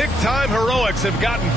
Big-time heroics have gotten...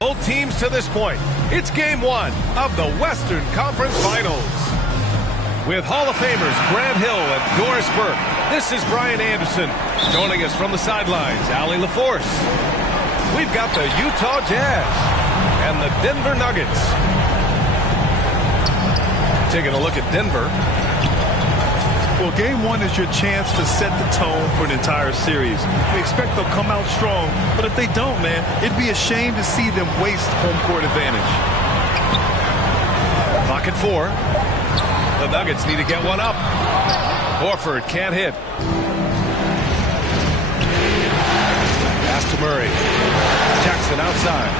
Both teams to this point. It's game one of the Western Conference Finals. With Hall of Famers Grant Hill and Doris Burke, this is Brian Anderson. Joining us from the sidelines, Allie LaForce. We've got the Utah Jazz and the Denver Nuggets. Taking a look at Denver. Well, game one is your chance to set the tone for an entire series. We expect they'll come out strong, but if they don't, man, it'd be a shame to see them waste home court advantage. Clock at 4. The Nuggets need to get one up. Horford can't hit. Pass to Murray. Jackson outside.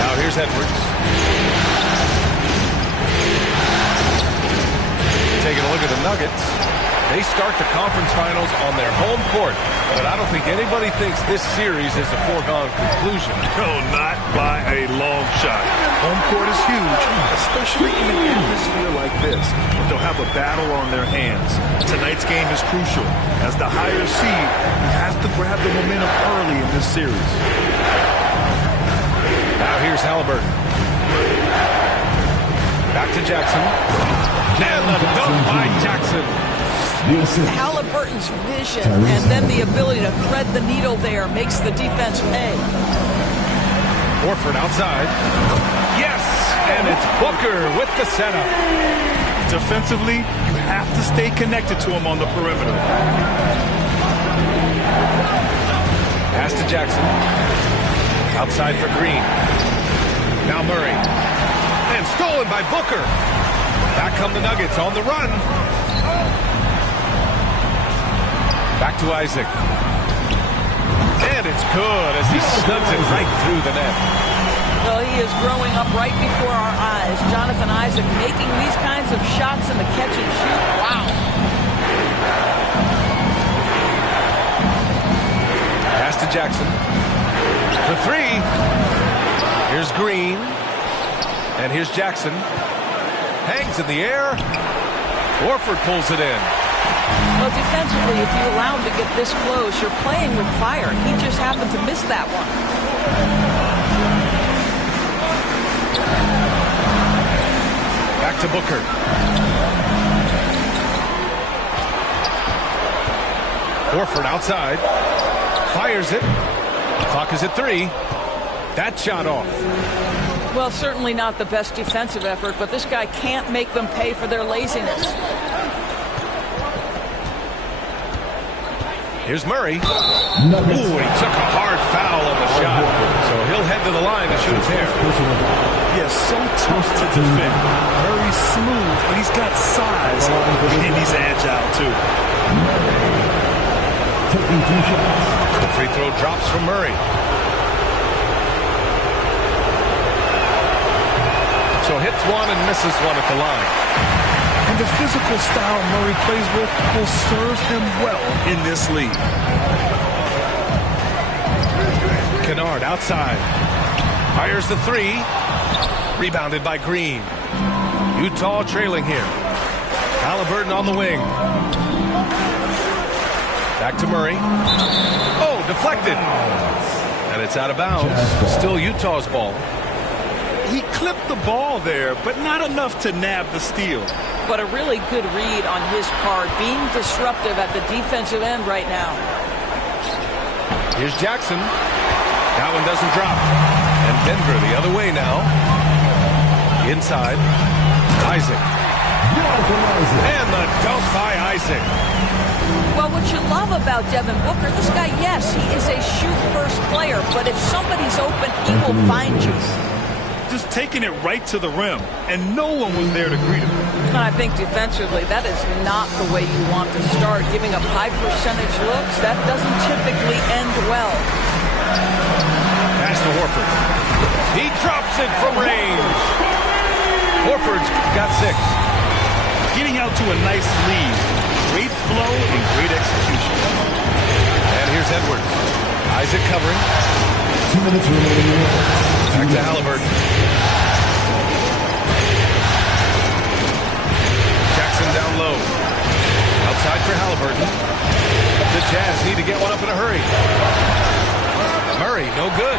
Now here's Edwards. Taking a look at the Nuggets. They start the conference finals on their home court, but I don't think anybody thinks this series is a foregone conclusion. No, not by a long shot. Home court is huge, especially in an atmosphere like this. But they'll have a battle on their hands. Tonight's game is crucial. As the higher seed, he has to grab the momentum early in this series. Now here's Halliburton. Back to Jackson. And the dunk by Jackson. Halliburton's vision and then the ability to thread the needle there makes the defense pay. Horford outside. Yes! And it's Booker with the setup. Defensively, you have to stay connected to him on the perimeter. Pass to Jackson. Outside for Green. Now Murray. And stolen by Booker. Back come the Nuggets on the run. Back to Isaac. And it's good as he snugs it right through the net. Well, he is growing up right before our eyes. Jonathan Isaac making these kinds of shots in the catch and shoot. Wow. Pass to Jackson. For 3. Here's Green. And here's Jackson. Hangs in the air. Horford pulls it in. Well, defensively, if you allow him to get this close, you're playing with fire. He just happened to miss that one. Back to Booker. Horford outside. Fires it. Clock is at 3. That shot off. Well, certainly not the best defensive effort, but this guy can't make them pay for their laziness. Here's Murray. Ooh, he took a hard foul on the shot. So he'll head to the line to shoot his hair. Yeah, so tough to defend. Murray's smooth, but he's got size. And he's agile, too. The free throw drops from Murray. So hits one and misses one at the line. And the physical style Murray plays with will serve him well in this league. Kennard outside. Fires the three. Rebounded by Green. Utah trailing here. Halliburton on the wing. Back to Murray. Oh, deflected. And it's out of bounds. Still Utah's ball. He clipped the ball there, but not enough to nab the steal. But a really good read on his part, being disruptive at the defensive end right now. Here's Jackson. That one doesn't drop. And Denver the other way now. Inside. Isaac. And the dunk by Isaac. Well, what you love about Devin Booker, this guy, yes, he is a shoot-first player, but if somebody's open, he will find you. Just taking it right to the rim, and no one was there to greet him. And I think defensively, that is not the way you want to start. Giving up high percentage looks, that doesn't typically end well. Pass to Horford. He drops it from range. Horford's got 6. Getting out to a nice lead. Great flow and great execution. And here's Edwards. Isaac covering. 2 minutes remaining. Back to Halliburton. Jackson down low. Outside for Halliburton. The Jazz need to get one up in a hurry. Murray, no good.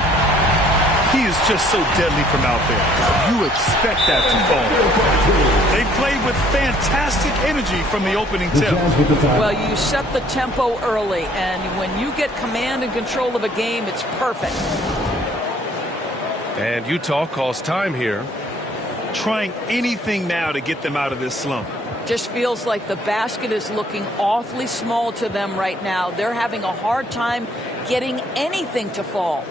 He is just so deadly from out there. You expect that to fall. They played with fantastic energy from the opening tip. Well, you set the tempo early, and when you get command and control of a game, it's perfect. And Utah calls time here. Trying anything now to get them out of this slump. Just feels like the basket is looking awfully small to them right now. They're having a hard time getting anything to fall.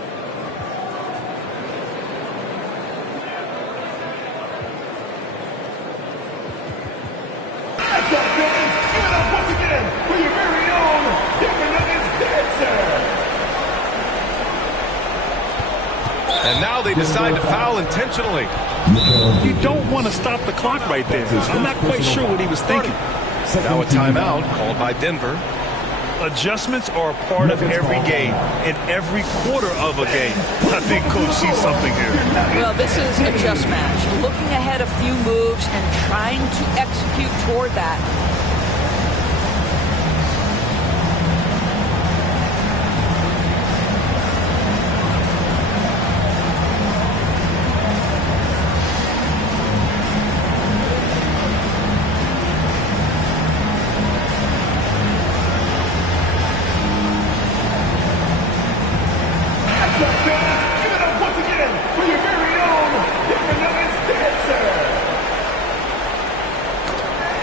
And now they decide to foul intentionally. You don't want to stop the clock right there. I'm not quite sure what he was thinking. Now a timeout called by Denver. Adjustments are a part of every game and every quarter of a game. I think Coach sees something here. Well, this is a chess match. Looking ahead a few moves and trying to execute toward that.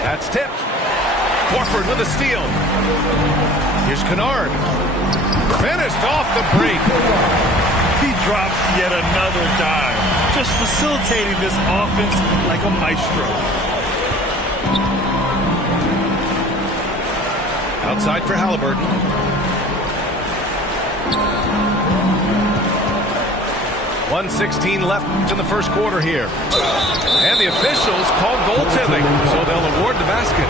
That's tipped. Horford with a steal. Here's Kennard. Finished off the break. He drops yet another dime. Just facilitating this offense like a maestro. Outside for Halliburton. 1:16 left in the first quarter here. And the officials called goaltending, so they'll award the basket.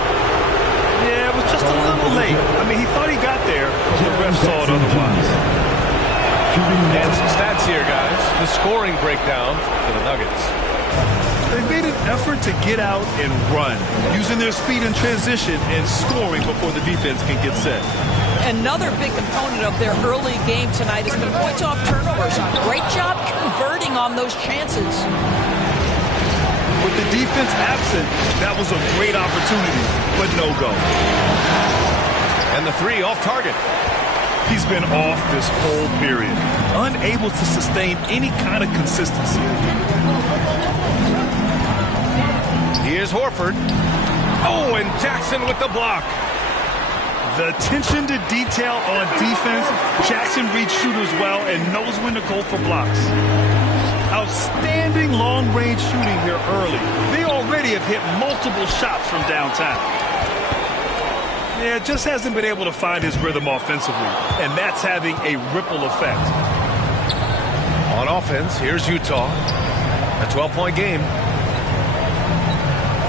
Yeah, it was just a little late. I mean, he thought he got there, but the ref saw it otherwise. And some stats here, guys. The scoring breakdown for the Nuggets. They've made an effort to get out and run, using their speed in transition and scoring before the defense can get set. Another big component of their early game tonight has been points off turnovers. Great job converting on those chances. With the defense absent, that was a great opportunity, but no go. And the three off target. He's been off this whole period, unable to sustain any kind of consistency. Here's Horford. Oh, and Jackson with the block. The attention to detail on defense. Jackson reads shooters well and knows when to go for blocks. Outstanding long-range shooting here early. They already have hit multiple shots from downtown. Yeah, just hasn't been able to find his rhythm offensively, and that's having a ripple effect. On offense, here's Utah. A 12-point game.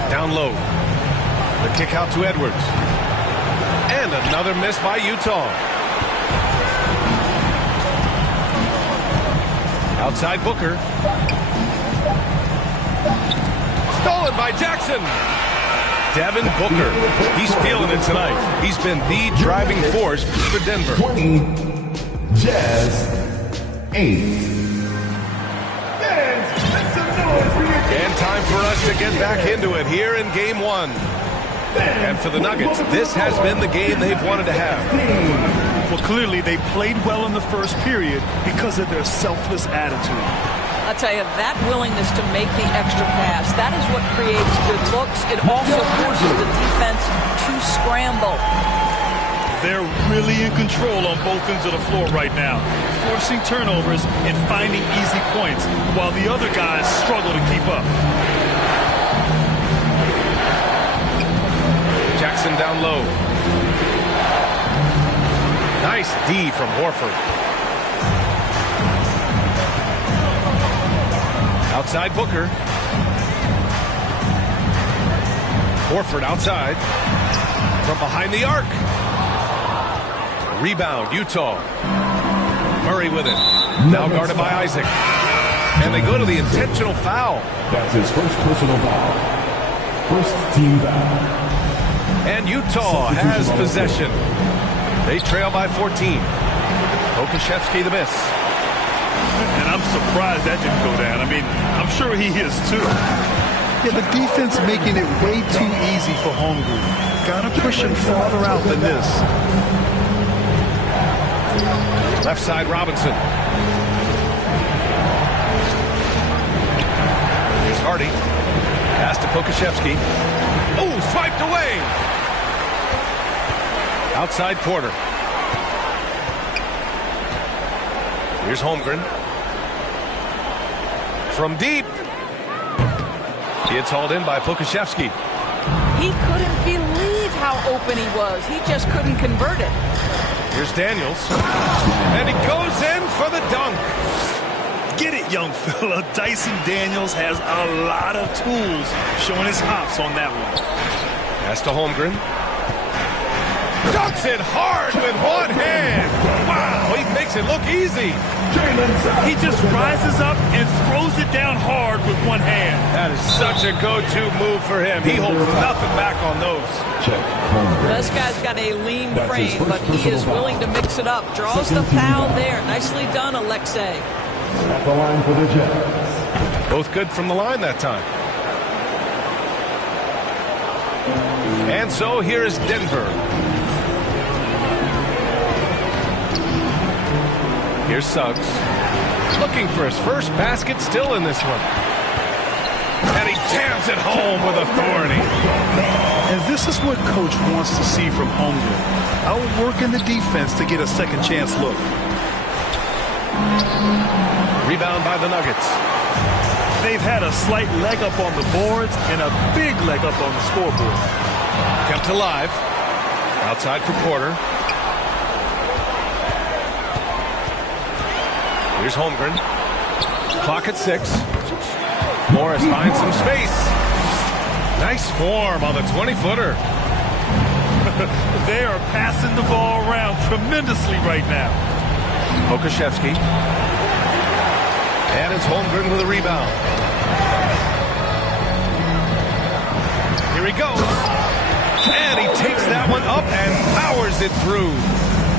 Down low. The kick out to Edwards. And another miss by Utah. Outside Booker. Stolen by Jackson. Devin Booker. He's feeling it tonight. He's been the driving force for Denver. 20, Jazz 8. And time for us to get back into it here in Game 1. And for the Nuggets, this has been the game they've wanted to have. Well, clearly they played well in the first period because of their selfless attitude. I'll tell you, that willingness to make the extra pass, that is what creates good looks. It also forces the defense to scramble. They're really in control on both ends of the floor right now, forcing turnovers and finding easy points, while the other guys struggle to keep up. Jackson down low. Nice D from Horford. Outside Booker. Horford outside. From behind the arc. Rebound, Utah. Murray with it. Now guarded by Isaac. And they go to the intentional foul. That's his first personal foul. First team foul. And Utah has possession. They trail by 14. Okashevsky the miss. And I'm surprised that didn't go down. I mean, I'm sure he is too. Yeah, the defense making it way too easy for Holmgren. Gotta push him farther out than this. Left side Robinson. Here's Hardy. Pass to Pokashevsky. Oh, swiped away. Outside Porter. Here's Holmgren. From deep. It's hauled in by Pokashevsky. He couldn't believe how open he was. He just couldn't convert it. Here's Daniels. And he goes in for the dunk. Get it, young fella. Dyson Daniels has a lot of tools, showing his hops on that one. Pass to Holmgren. Dunks it hard with one hand. Wow, he makes it look easy. He just rises up and throws it down hard with one hand. That is such a go-to move for him. He holds nothing back on those. This guy's got a lean frame, but he is willing to mix it up. Draws the foul there. Nicely done, Alexei. At the line for the Jazz. Both good from the line that time. And so here is Denver. Here's Suggs. Looking for his first basket, still in this one. And he jams it home with authority. And this is what Coach wants to see from Holmgren. Outworking the defense to get a second chance look. Rebound by the Nuggets. They've had a slight leg up on the boards and a big leg up on the scoreboard. Kept alive. Outside for Porter. Here's Holmgren. Clock at 6. Morris finds some space. Nice form on the 20-footer. They are passing the ball around tremendously right now. Pokashevsky. And it's Holmgren with a rebound. Here he goes. And he takes that one up and powers it through.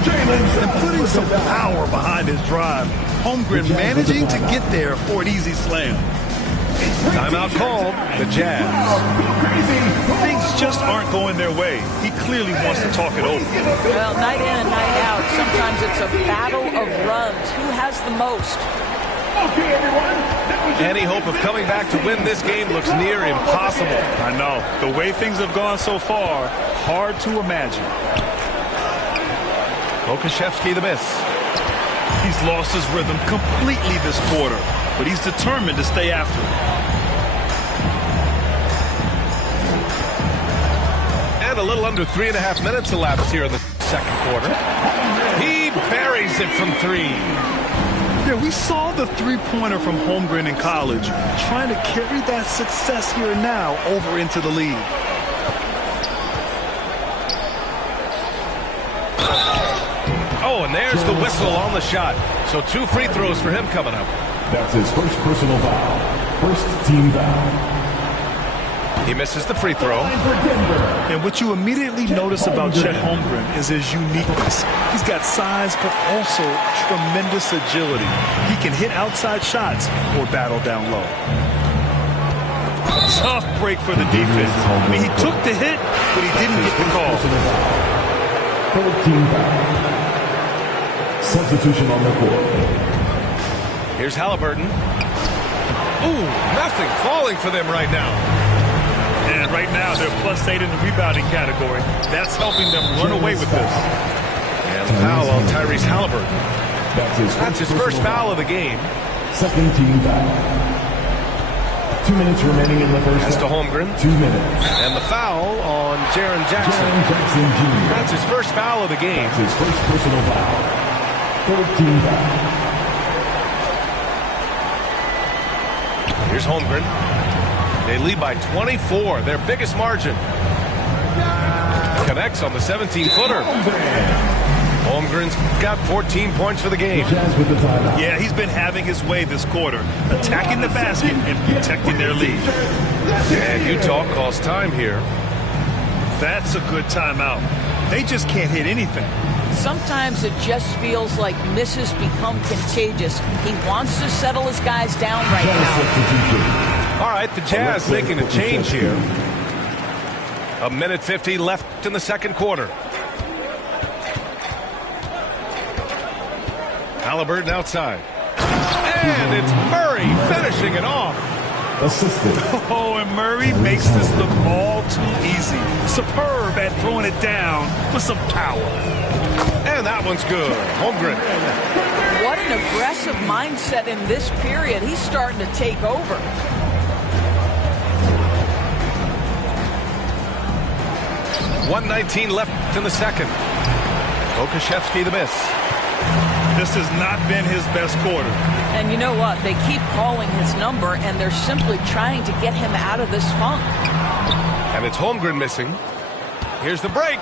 And putting some power behind his drive. Holmgren managing to get there for an easy slam. Timeout called. The Jazz. Things just aren't going their way. He clearly wants to talk it over. Well, night in and night out, sometimes it's a battle of runs. Who has the most? Okay, everyone. Any hope of coming back to win this game looks near impossible. I know. The way things have gone so far, hard to imagine. Pokashevsky the miss. He's lost his rhythm completely this quarter, but he's determined to stay after it. And a little under 3.5 minutes elapsed here in the second quarter. He buries it from 3. Yeah, we saw the three-pointer from Holmgren in college, trying to carry that success here and now over into the league. Oh, and there's the whistle on the shot. So 2 free throws for him coming up. That's his first personal foul. First team foul. He misses the free throw. And what you immediately notice about Chet Holmgren is his uniqueness. He's got size, but also tremendous agility. He can hit outside shots or battle down low. Tough break for the defense. I mean, he took the hit, but he didn't get the call. Third team foul. Substitution on the court. Here's Halliburton. Ooh, nothing falling for them right now. And right now, they're +8 in the rebounding category. That's helping them run away with this. And foul on Tyrese Halliburton. That's his first foul of the game. Second team foul. 2 minutes remaining in the first. Pass to Holmgren. 2 minutes. And the foul on Jaren Jackson. Jackson Jr. That's his first foul of the game. That's his first personal foul. Third team foul. Here's Holmgren. They lead by 24, their biggest margin. Connects on the 17-footer. Holmgren's got 14 points for the game. Yeah, he's been having his way this quarter, attacking the basket and protecting their lead. And Utah calls time here. That's a good timeout. They just can't hit anything. Sometimes it just feels like misses become contagious. He wants to settle his guys down right now. All right, the Jazz making a change here. 1:50 left in the second quarter. Halliburton outside. And it's Murray finishing it off. Assisted. Oh, and Murray makes this look all too easy. Superb at throwing it down with some power. And that one's good. Holmgren. What an aggressive mindset in this period. He's starting to take over. .119 left in the second. Okashevsky the miss. This has not been his best quarter. And you know what? They keep calling his number, and they're simply trying to get him out of this funk. And it's Holmgren missing. Here's the break.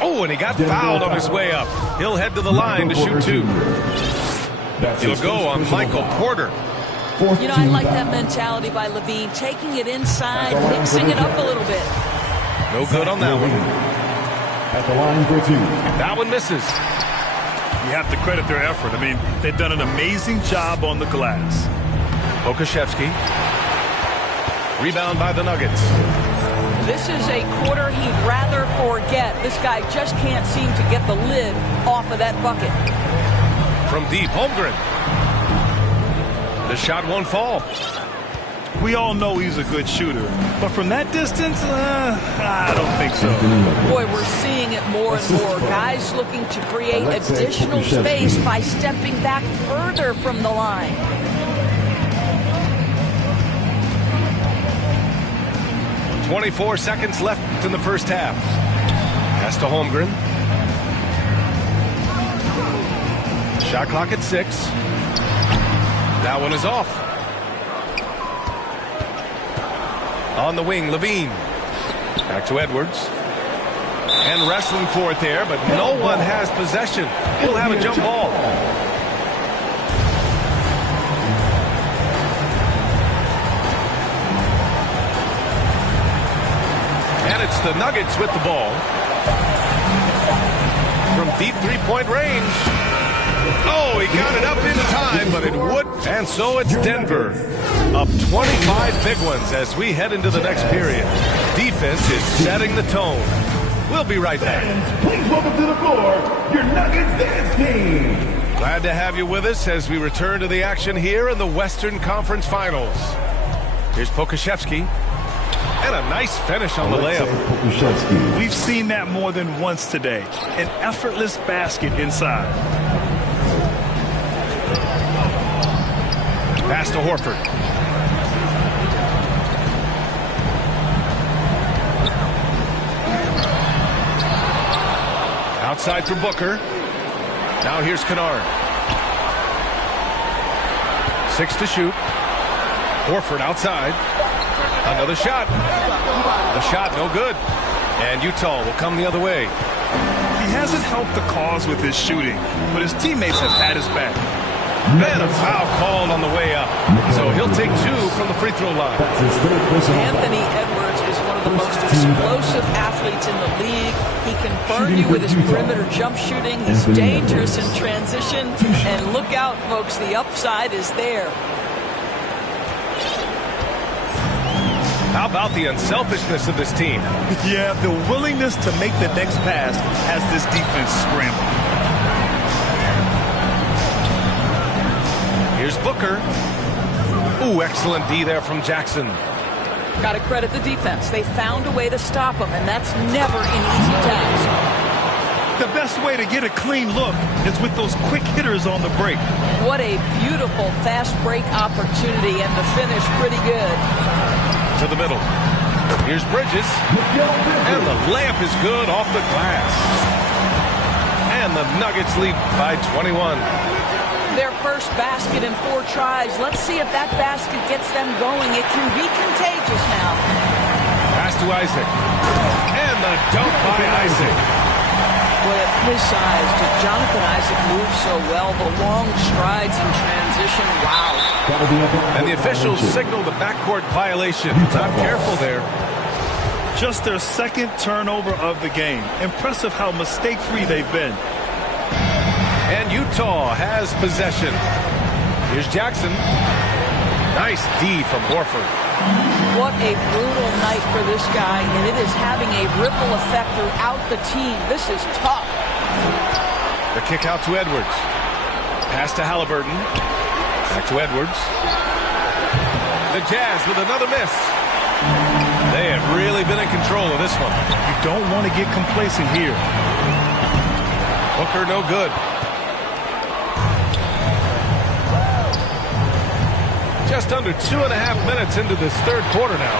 Oh, and he got fouled on his way up. He'll head to the line to shoot 2. He'll go on Michael Porter. You know, I like that mentality by Levine, taking it inside, mixing it up a little bit. No good on that one. At the line for 2. That one misses. You have to credit their effort. I mean, they've done an amazing job on the glass. Okashevsky. Rebound by the Nuggets. This is a quarter he'd rather forget. This guy just can't seem to get the lid off of that bucket. From deep, Holmgren. The shot won't fall. We all know he's a good shooter, but from that distance, I don't think so. Boy, we're seeing it more and more. Guys looking to create additional space by stepping back further from the line. .24 seconds left in the first half. Pass to Holmgren. Shot clock at 6. That one is off. On the wing, Levine. Back to Edwards. And wrestling for it there, but no one has possession. He'll have a jump ball. And it's the Nuggets with the ball. From deep three-point range. Oh, he got it up in time, but it would. And so it's Denver. Up 25 big ones as we head into the next period. Defense is setting the tone. We'll be right back. Please welcome to the floor your Nuggets dance team. Glad to have you with us as we return to the action here in the Western Conference Finals. Here's Pokashevsky. And a nice finish on the layup. We've seen that more than once today. An effortless basket inside. Pass to Horford. Outside for Booker. Now here's Kennard. 6 to shoot. Horford outside. Another shot. The shot no good. And Utah will come the other way. He hasn't helped the cause with his shooting, but his teammates have had his back. And a foul called on the way up. So he'll take 2 from the free throw line. Anthony Edwards is one of the most explosive athletes in the league. He can burn you with his perimeter jump shooting. He's dangerous in transition. And look out, folks, the upside is there. How about the unselfishness of this team? Yeah, the willingness to make the next pass has this defense scrambled. Here's Booker. Ooh, excellent D there from Jackson. Got to credit the defense. They found a way to stop him, and that's never an easy task. The best way to get a clean look is with those quick hitters on the break. What a beautiful fast break opportunity, and the finish pretty good. To the middle. Here's Bridges. And the layup is good off the glass. And the Nuggets lead by 21. Their first basket in 4 tries. Let's see if that basket gets them going. It can be contagious now. Pass to Isaac. And the dunk by Isaac. Boy, at his size, did Jonathan Isaac move so well? The long strides in transition. Wow. And the officials signal the backcourt violation. Not careful there. Just their second turnover of the game. Impressive how mistake-free they've been. And Utah has possession. Here's Jackson. Nice D from Horford. What a brutal night for this guy, and it is having a ripple effect throughout the team. This is tough. The kick out to Edwards. Pass to Halliburton. Back to Edwards. The Jazz with another miss. They have really been in control of this one. You don't want to get complacent here. Booker no good. Just under 2.5 minutes into this third quarter now.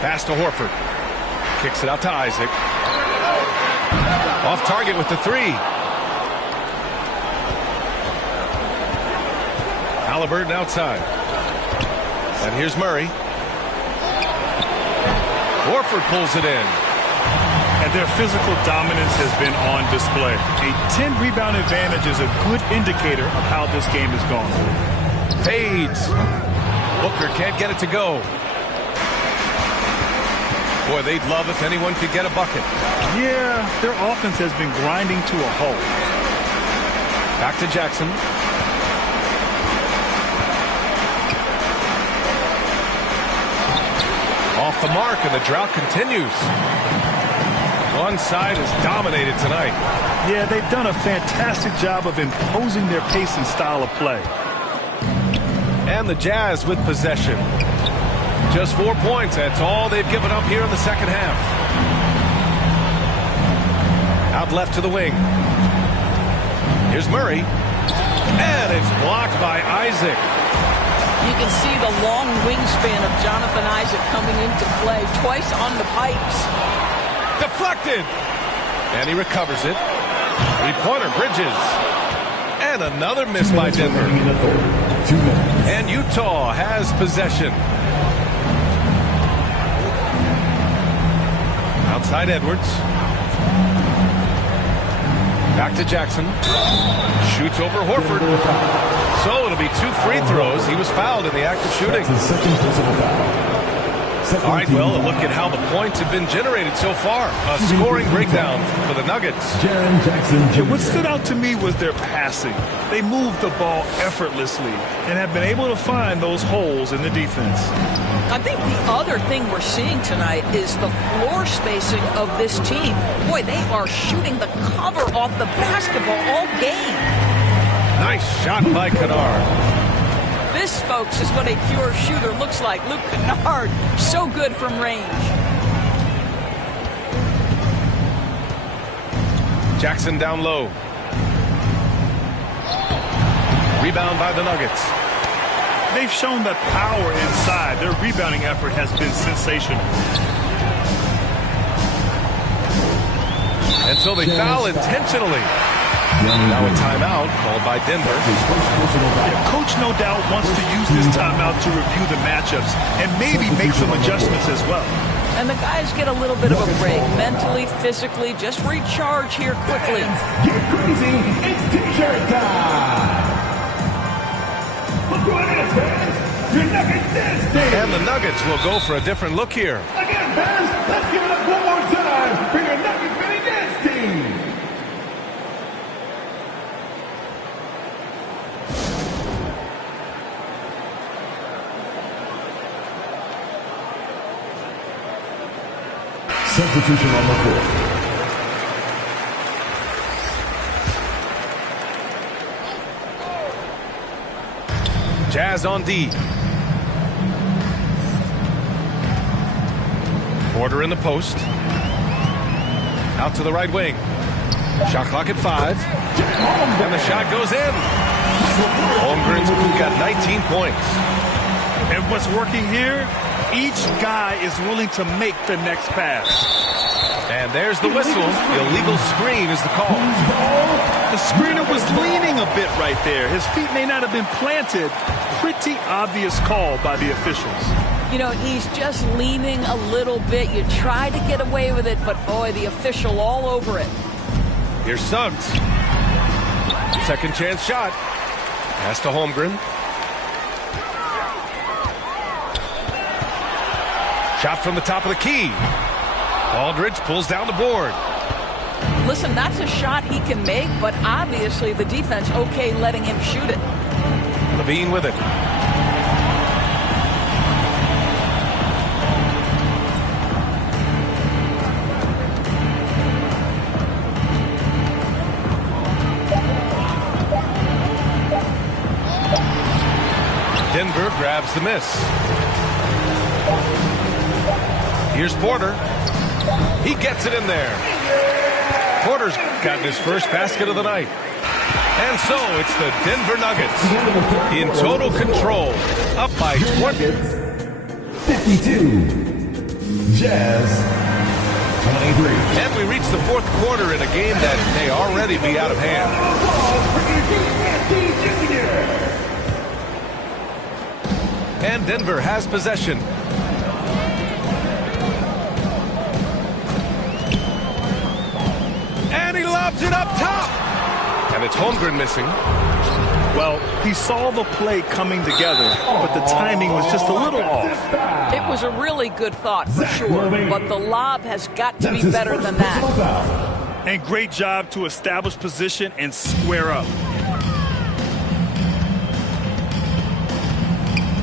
Pass to Horford. Kicks it out to Isaac. Off target with the 3. Halliburton outside. And here's Murray. Horford pulls it in. And their physical dominance has been on display. A 10-rebound advantage is a good indicator of how this game has gone. Fades. Booker can't get it to go. Boy, they'd love if anyone could get a bucket. Yeah, their offense has been grinding to a halt. Back to Jackson. Off the mark, and the drought continues. One side is dominated tonight. Yeah, they've done a fantastic job of imposing their pace and style of play. And the Jazz with possession. Just 4 points. That's all they've given up here in the second half. Out left to the wing. Here's Murray. And it's blocked by Isaac. You can see the long wingspan of Jonathan Isaac coming into play. Twice on the pipes. Deflected. And he recovers it. 3-pointer Bridges. And another miss by Denver. And Utah has possession. Outside Edwards. Back to Jackson. Shoots over Horford. So it'll be 2 free throws. He was fouled in the act of shooting. All right, well, a look at how the points have been generated so far. A scoring breakdown for the Nuggets. What stood out to me was their passing. They moved the ball effortlessly and have been able to find those holes in the defense. I think the other thing we're seeing tonight is the floor spacing of this team. Boy, they are shooting the cover off the basketball all game. Nice shot by Kennard. This, folks, is what a pure shooter looks like. Luke Kennard, so good from range. Jackson down low. Rebound by the Nuggets. They've shown that power inside. Their rebounding effort has been sensational. And so they foul intentionally. Now a timeout called by Denver. Yeah, Coach no doubt wants to use this timeout to review the matchups and maybe make some adjustments as well. And the guys get a little bit of a break, mentally, physically, just recharge here quickly. Get crazy, it's t-shirt time! Look what it is, fans! Your Nuggets dance team! And the Nuggets will go for a different look here. Again, fans, let's give it up one more time for your Nuggets mini dance team! Substitution on the floor. Jazz on D. Porter in the post. Out to the right wing. Shot clock at 5. And the shot goes in. Holmgren's got 19 points. And what's working here? Each guy is willing to make the next pass. And there's the whistle. Illegal screen is the call. The screener was leaning a bit right there. His feet may not have been planted. Pretty obvious call by the officials. You know, he's just leaning a little bit. You try to get away with it, but boy, the official all over it. Here's Suggs. Second chance shot. Pass to Holmgren. Shot from the top of the key. Aldridge pulls down the board. Listen, that's a shot he can make, but obviously the defense okay letting him shoot it. Levine with it. Denver grabs the miss. Here's Porter. He gets it in there. Porter's gotten his first basket of the night. And so it's the Denver Nuggets in total control, up by 20. 52. Jazz 23. And we reach the fourth quarter in a game that may already be out of hand. And Denver has possession. And he lobs it up top. And it's Holmgren missing. Well, he saw the play coming together, but the timing was just a little off. It was a really good thought for sure, but the lob has got to be better than that. And great job to establish position and square up.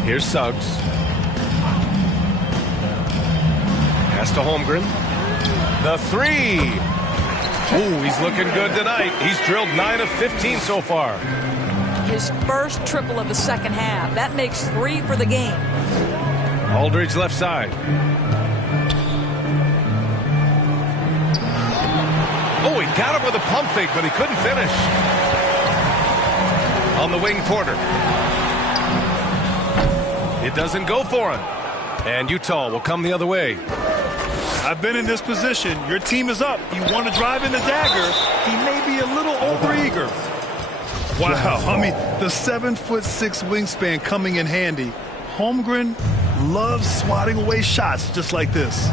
Here's Suggs. Pass to Holmgren. The three. Ooh, he's looking good tonight. He's drilled 9 of 15 so far. His first triple of the second half. That makes 3 for the game. Aldridge left side. Oh, he got him with a pump fake, but he couldn't finish. On the wing, Porter. It doesn't go for him. And Utah will come the other way. I've been in this position. Your team is up. You want to drive in the dagger. He may be a little overeager. Wow, I mean, the 7'6" wingspan coming in handy. Holmgren loves swatting away shots just like this.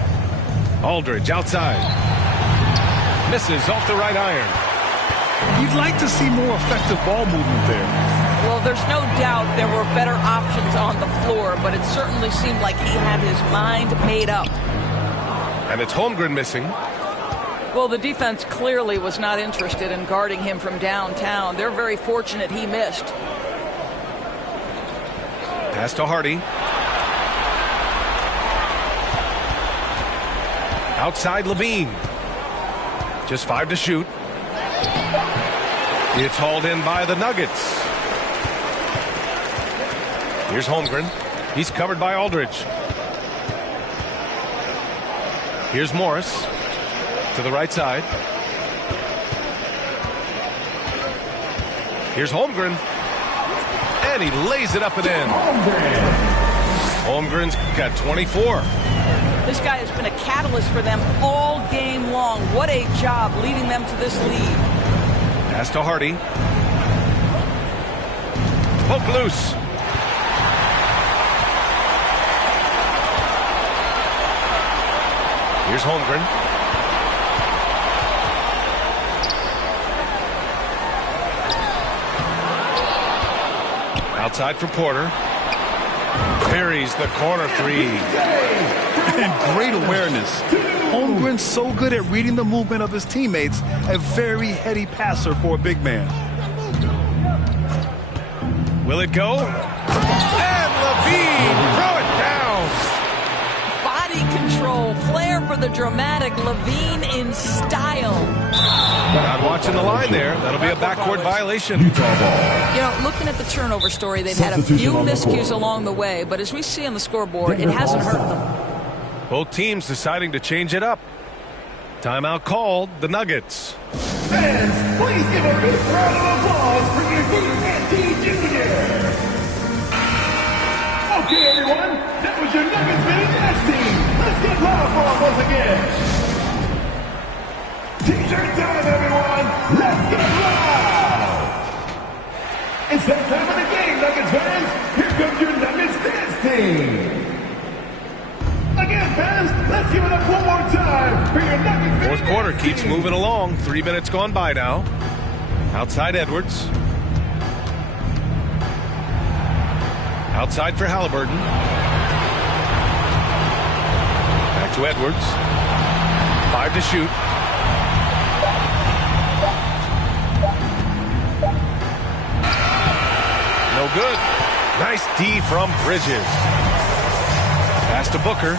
Aldridge outside. Misses off the right iron. You'd like to see more effective ball movement there. Well, there's no doubt there were better options on the floor, but it certainly seemed like he had his mind made up. And it's Holmgren missing. Well, the defense clearly was not interested in guarding him from downtown. They're very fortunate he missed. Pass to Hardy. Outside Levine. Just 5 to shoot. It's hauled in by the Nuggets. Here's Holmgren. He's covered by Aldridge. Here's Morris to the right side. Here's Holmgren. And he lays it up and in. Holmgren's got 24. This guy has been a catalyst for them all game long. What a job leading them to this lead. Pass to Hardy. Poke loose. Here's Holmgren. Outside for Porter. Parries the corner three. And great awareness. Holmgren's so good at reading the movement of his teammates. A very heady passer for a big man. Will it go? And Levine, throw it down. Body control, flair for the dramatic. Levine in style. Not watching the line there. That'll be a backcourt violation. You know, looking at the turnover story, they've had a few miscues along the way, but as we see on the scoreboard, it hasn't hurt them. Both teams deciding to change it up. Timeout called, the Nuggets. Fans, please give a big round of applause for your D&D Jr. Okay, everyone, that was your Nuggets Mini Dash team. Let's get loud for them once again. T-shirt time, everyone. Let's get loud. It's that time of the game, Nuggets fans. Here comes your Nuggets dance team. Again, fans, let's give it up one more time for your Nuggets. Fourth quarter keeps moving along. 3 minutes gone by now. Outside Edwards. Outside for Halliburton. Back to Edwards. 5 to shoot. No good. Nice D from Bridges. Pass to Booker.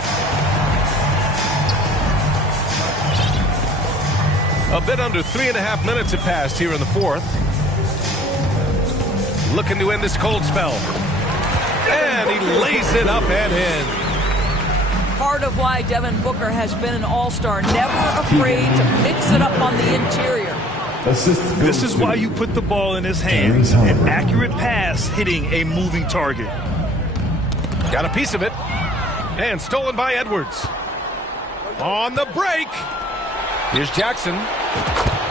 A bit under 3.5 minutes have passed here in the fourth. Looking to end this cold spell. And he lays it up and in. Part of why Devin Booker has been an all-star, never afraid to mix it up on the interior. This is why you put the ball in his hands. An accurate pass hitting a moving target. Got a piece of it. And stolen by Edwards. On the break. Here's Jackson.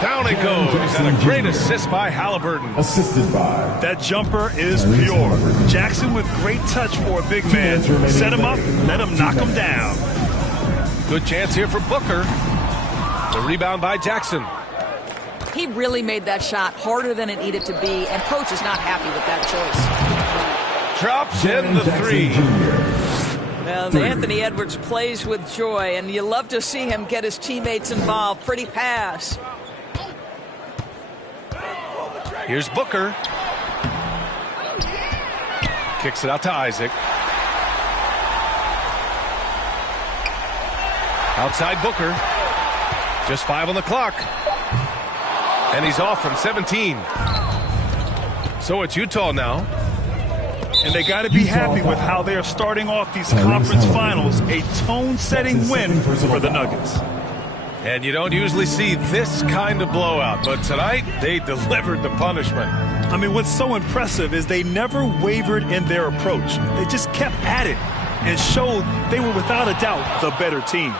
Down it goes. And a great assist by Halliburton. Assisted by. That jumper is pure. Jackson with great touch for a big man. Set him up, let him knock him down. Good chance here for Booker. The rebound by Jackson. He really made that shot harder than it needed to be, and coach is not happy with that choice. Drops in the three. Well, Anthony Edwards plays with joy, and you love to see him get his teammates involved. Pretty pass. Here's Booker. Kicks it out to Isaac. Outside Booker. Just 5 on the clock. And he's off from 17. So it's Utah now. And they got to be happy with how they're starting off these conference finals. A tone-setting win for the Nuggets. And you don't usually see this kind of blowout, but tonight they delivered the punishment. I mean, what's so impressive is they never wavered in their approach. They just kept at it and showed they were without a doubt the better team.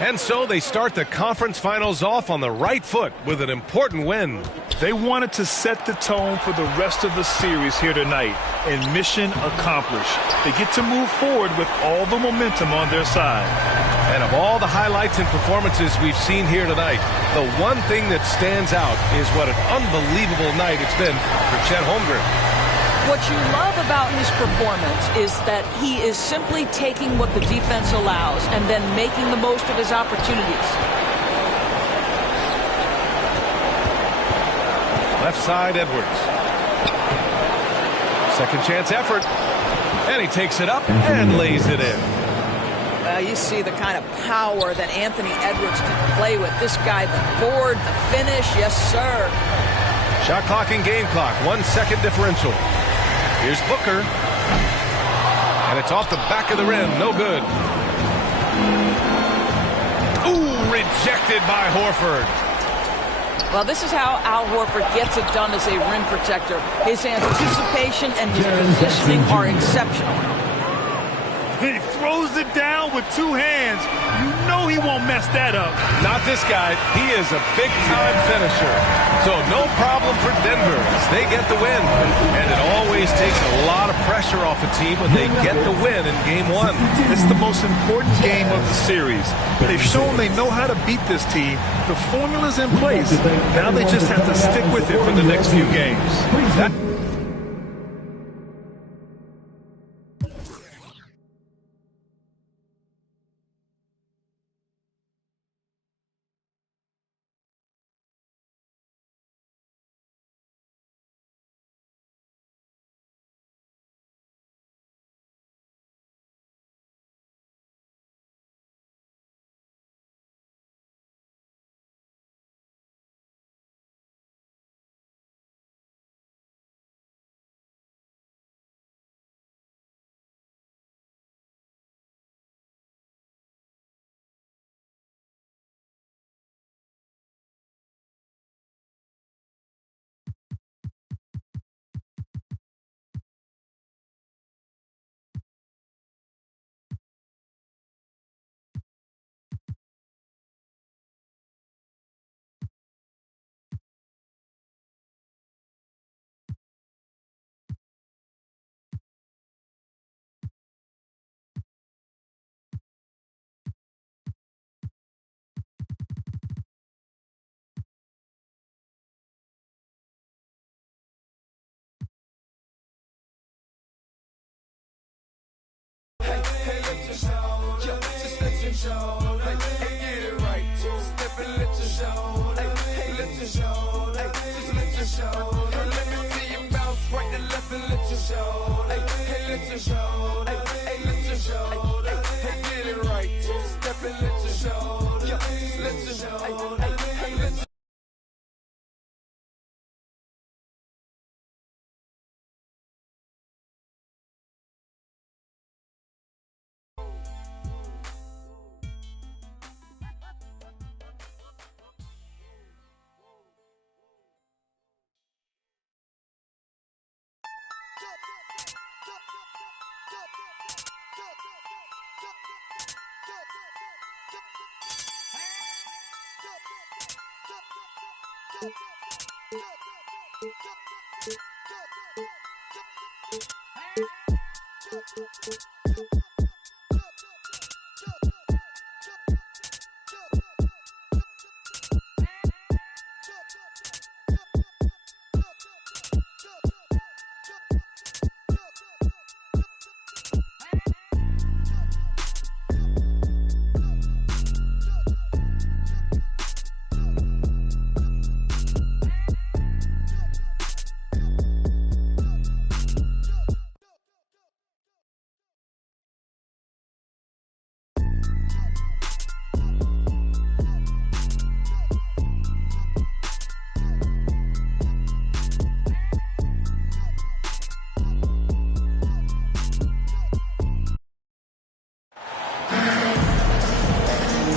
And so they start the conference finals off on the right foot with an important win. They wanted to set the tone for the rest of the series here tonight, and mission accomplished. They get to move forward with all the momentum on their side. And of all the highlights and performances we've seen here tonight, the one thing that stands out is what an unbelievable night it's been for Chet Holmgren. What you love about his performance is that he is simply taking what the defense allows and then making the most of his opportunities. Left side, Edwards. Second chance effort. And he takes it up and lays it in. You see the kind of power that Anthony Edwards can play with. This guy, the board, the finish, yes, sir. Shot clock and game clock, 1 second differential. Here's Booker. And it's off the back of the rim. No good. Ooh, rejected by Horford. Well, this is how Al Horford gets it done as a rim protector. His anticipation and his positioning are exceptional. He throws it down with two hands. You know he won't mess that up. Not this guy. He is a big-time finisher. So no problem for Denver as they get the win. And it always takes a lot of pressure off a team when they get the win in Game 1. It's the most important game of the series. They've shown they know how to beat this team. The formula's in place. Now they just have to stick with it for the next few games.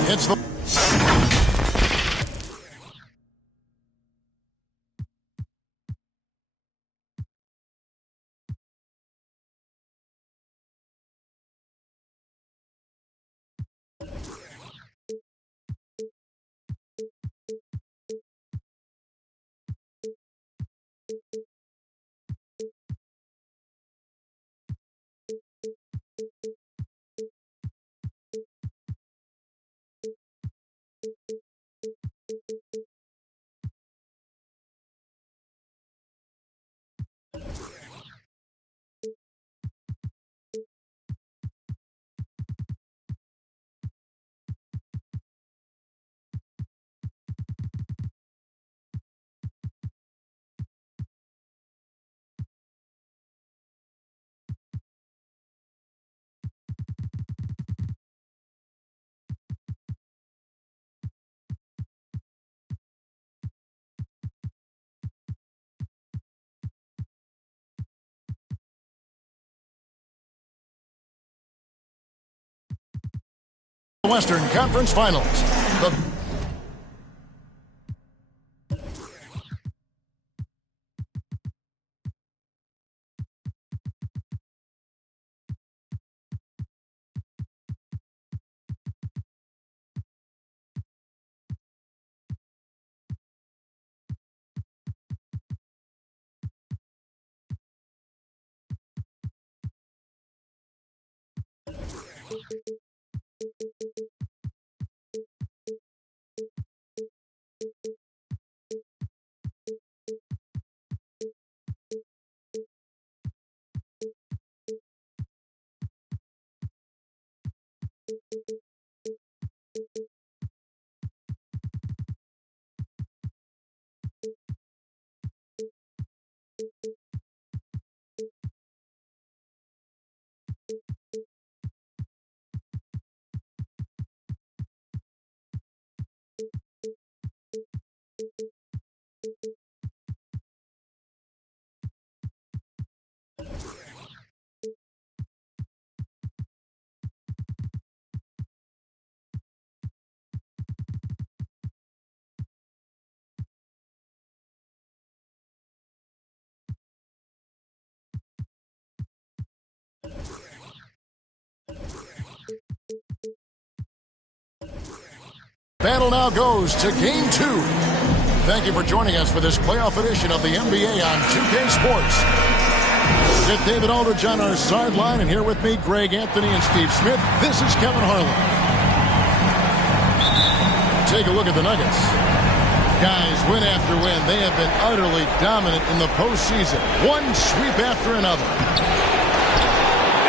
It's the Western Conference Finals. The battle now goes to Game 2. Thank you for joining us for this playoff edition of the NBA on 2K Sports. With David Aldridge on our sideline, and here with me, Greg Anthony and Steve Smith. This is Kevin Harlan. Take a look at the Nuggets. Guys, win after win, they have been utterly dominant in the postseason. One sweep after another.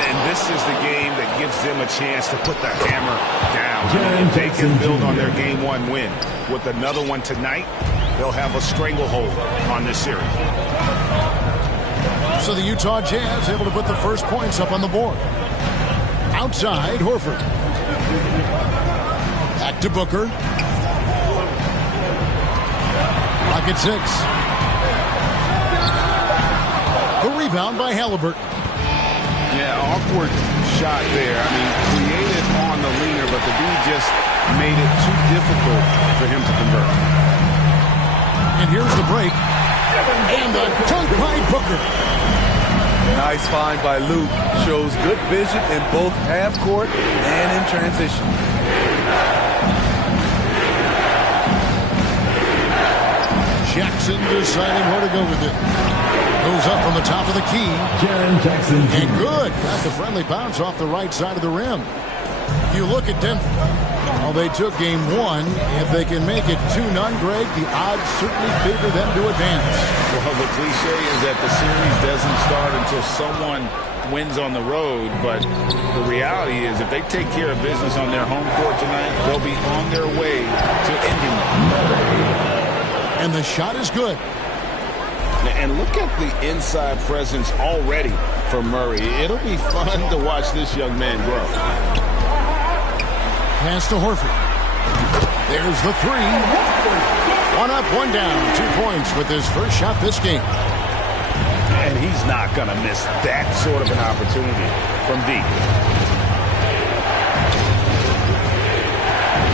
And this is the game that gives them a chance to put the hammer down. If they can build on their Game 1 win with another one tonight, they'll have a stranglehold on this series. So the Utah Jazz able to put the first points up on the board. Outside, Horford. Back to Booker. Rocket 6. The rebound by Halliburton. Yeah, awkward shot there. I mean, created on the leaner, but the D just made it too difficult for him to convert. And here's the break. And the dunk by Booker. Nice find by Luke. Shows good vision in both half court and in transition. Jackson deciding where to go with it. Goes up from the top of the key. Jaren Jackson. And good. Got the friendly bounce off the right side of the rim. You look at Denver. Well, they took Game 1. If they can make it 2-0, Greg, the odds certainly favor them to advance. Well, the cliche is that the series doesn't start until someone wins on the road, but the reality is if they take care of business on their home court tonight, they'll be on their way to ending it. And the shot is good. And look at the inside presence already for Murray. It'll be fun to watch this young man grow. Pass to Horford. There's the three. One up, one down. 2 points with his first shot this game. And he's not going to miss that sort of an opportunity from deep.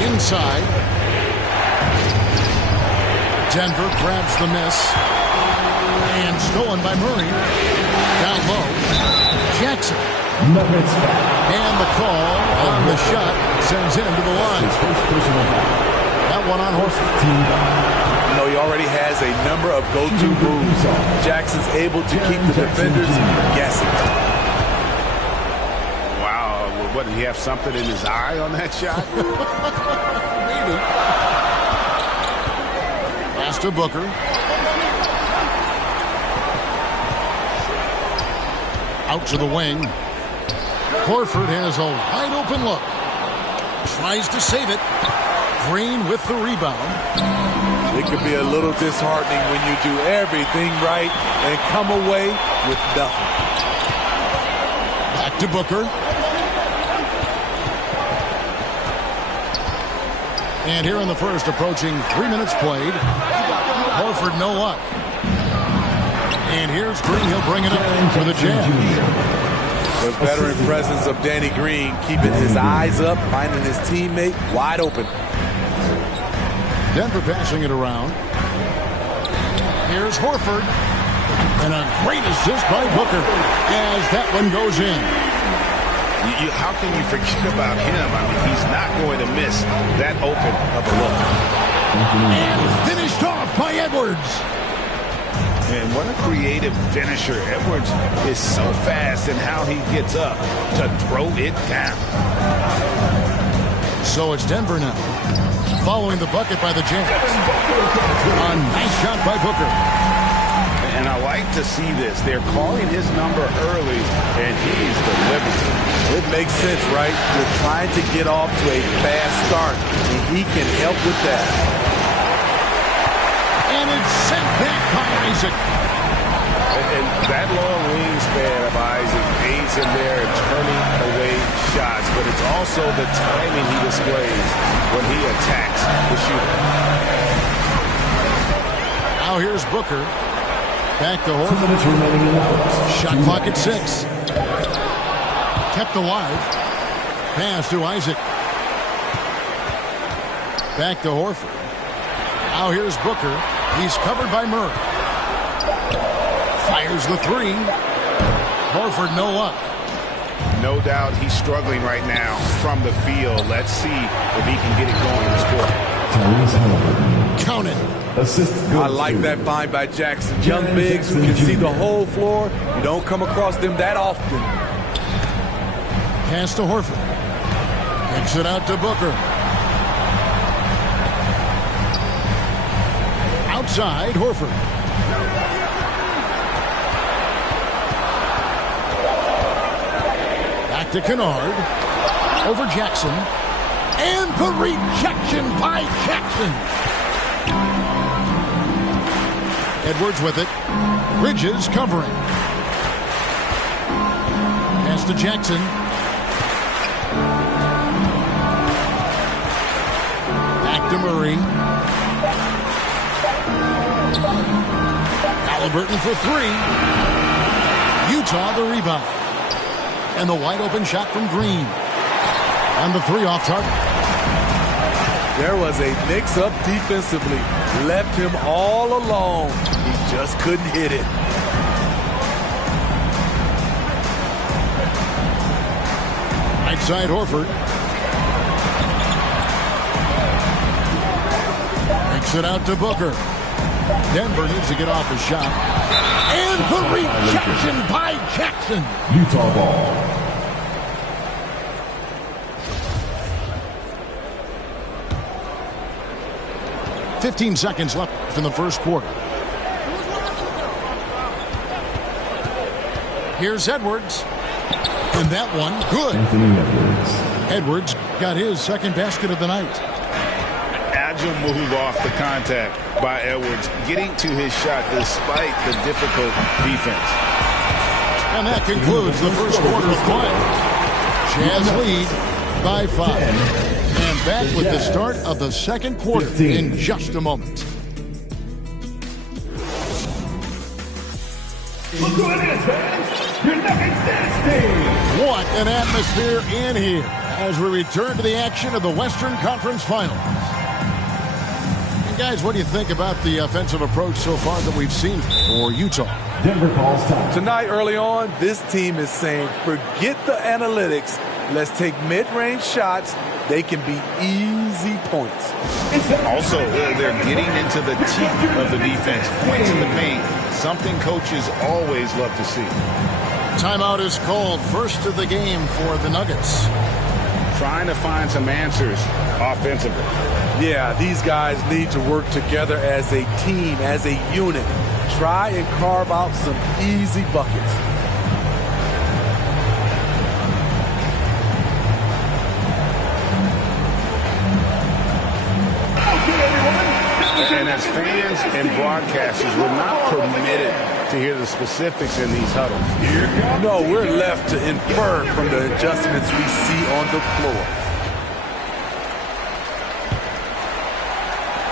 Inside. Denver grabs the miss. And stolen by Murray. Down low. Jackson. And the call on the shot sends him to the line. That one on Horford. You know, he already has a number of go-to moves. Jackson's able to keep the defenders guessing. Wow. What, did he have something in his eye on that shot? Maybe. Pass to Booker. Out to the wing. Horford has a wide open look. Tries to save it. Green with the rebound. It could be a little disheartening when you do everything right and come away with nothing. Back to Booker. And here in the first, approaching 3 minutes played. Horford, no luck. And here's Green. He'll bring it up for the Jazz. The veteran presence of Danny Green, keeping his eyes up, finding his teammate wide open. Denver passing it around. Here's Horford. And a great assist by Booker as that one goes in. How can you forget about him? I mean, he's not going to miss that open of a look. And finished off by Edwards. And what a creative finisher. Edwards is so fast in how he gets up to throw it down. So it's Denver now, following the bucket by the Jazz. A nice shot by Booker. And I like to see this. They're calling his number early, and he's delivering. It makes sense, right? You're trying to get off to a fast start, and he can help with that. And it's sent back by Isaac. And that long wingspan of Isaac aids him there in turning away shots, but it's also the timing he displays when he attacks the shooter. Now here's Booker. Back to Horford. Shot clock at 6. Kept alive. Pass to Isaac. Back to Horford. Now here's Booker. He's covered by Murray. Fires the three. Horford, no luck. No doubt he's struggling right now from the field. Let's see if he can get it going this quarter. Count it. I like that find by Jackson. Young bigs who can see the whole floor. You don't come across them that often. Pass to Horford. Kicks it out to Booker. Outside, Horford. Back to Kennard. Over Jackson. And the rejection by Jackson. Edwards with it. Bridges covering. Pass to Jackson. Back to Murray. Halliburton for three. Utah the rebound. And the wide open shot from Green. And the three off target. There was a mix-up defensively. Left him all alone. He just couldn't hit it. Right side Horford. Takes it out to Booker. Denver needs to get off a shot. And the rejection by Jackson. Utah ball. .15 seconds left in the first quarter. Here's Edwards. And that one, good. Edwards got his second basket of the night. Agile move off the contact by Edwards, getting to his shot despite the difficult defense. And that concludes the first quarter of play. Jazz lead by 5. And back with the start of the second quarter in just a moment. Look who it is, fans! Your Nuggets dance team! What an atmosphere in here as we return to the action of the Western Conference Finals. And guys, what do you think about the offensive approach so far that we've seen for Utah? Denver calls time. Tonight, early on, this team is saying, forget the analytics. Let's take mid-range shots. They can be easy points. Also, they're getting into the teeth of the defense. Points in the paint. Something coaches always love to see. Timeout is called. First of the game for the Nuggets. Trying to find some answers offensively. Yeah, these guys need to work together as a team, as a unit. Try and carve out some easy buckets. And as fans and broadcasters, we're not permitted to hear the specifics in these huddles. No, we're left to infer from the adjustments we see on the floor.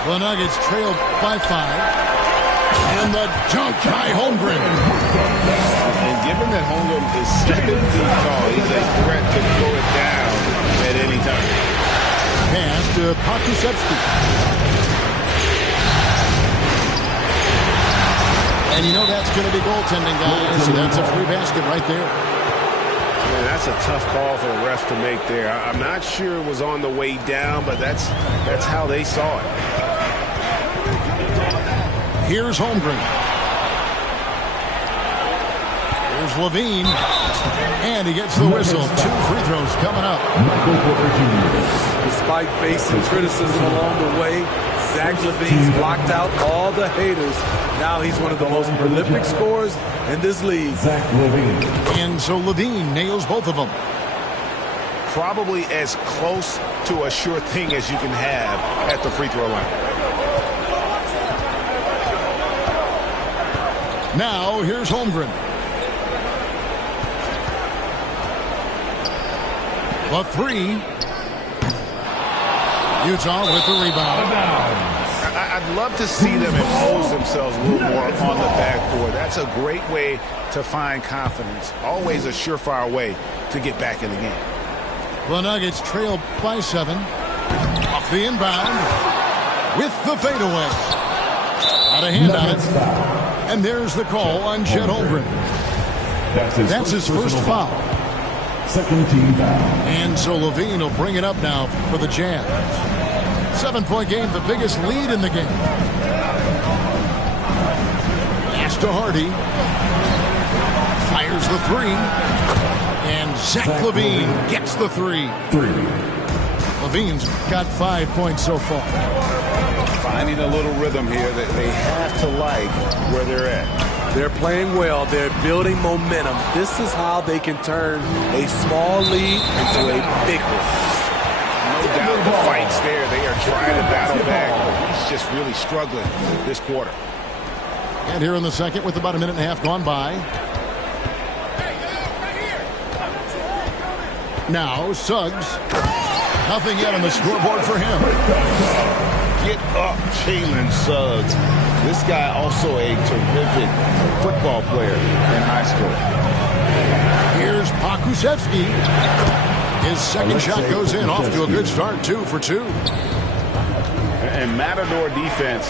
The Nuggets trailed by 5. And the dunk by Holmgren. And given that Holmgren is 7 feet tall, he's a threat to throw it down at any time. Pass to Pokusevski. And you know that's going to be goaltending, guys. So that's a free basket right there. Man, that's a tough call for the ref to make there. I'm not sure it was on the way down, but that's how they saw it. Here's Holmgren. Here's Levine. And he gets the whistle. 2 free throws coming up. Despite facing criticism along the way, Zach LaVine's blocked out all the haters. Now he's one of the most prolific scorers in this league. Zach LaVine. And so LaVine nails both of them. Probably as close to a sure thing as you can have at the free throw line. Now here's Holmgren. The 3. Utah with the rebound. I'd love to see them impose themselves a little more on the backboard. That's a great way to find confidence. Always a surefire way to get back in the game. The Nuggets trail by 7. Off the inbound. With the fadeaway. Out of hand on it. And there's the call on Chet Holmgren. That's his first foul. Second team foul. And so LaVine will bring it up now for the Jazz. 7-point game, the biggest lead in the game. Pass to Hardy. Fires the three. And Zach LaVine gets the three. LaVine's got 5 points so far. Finding a little rhythm here that they have to like where they're at. They're playing well. They're building momentum. This is how they can turn a small lead into a big one. No doubt the fight's there. They are trying to battle back, but he's just really struggling this quarter. And here in the second with about a minute and a half gone by. Now Suggs. Nothing yet on the scoreboard for him. Get up, Jalen Suggs. This guy also a terrific football player in high school. Here's Pokusevski. His second shot goes in, off to a good start, 2 for 2. And Matador defense,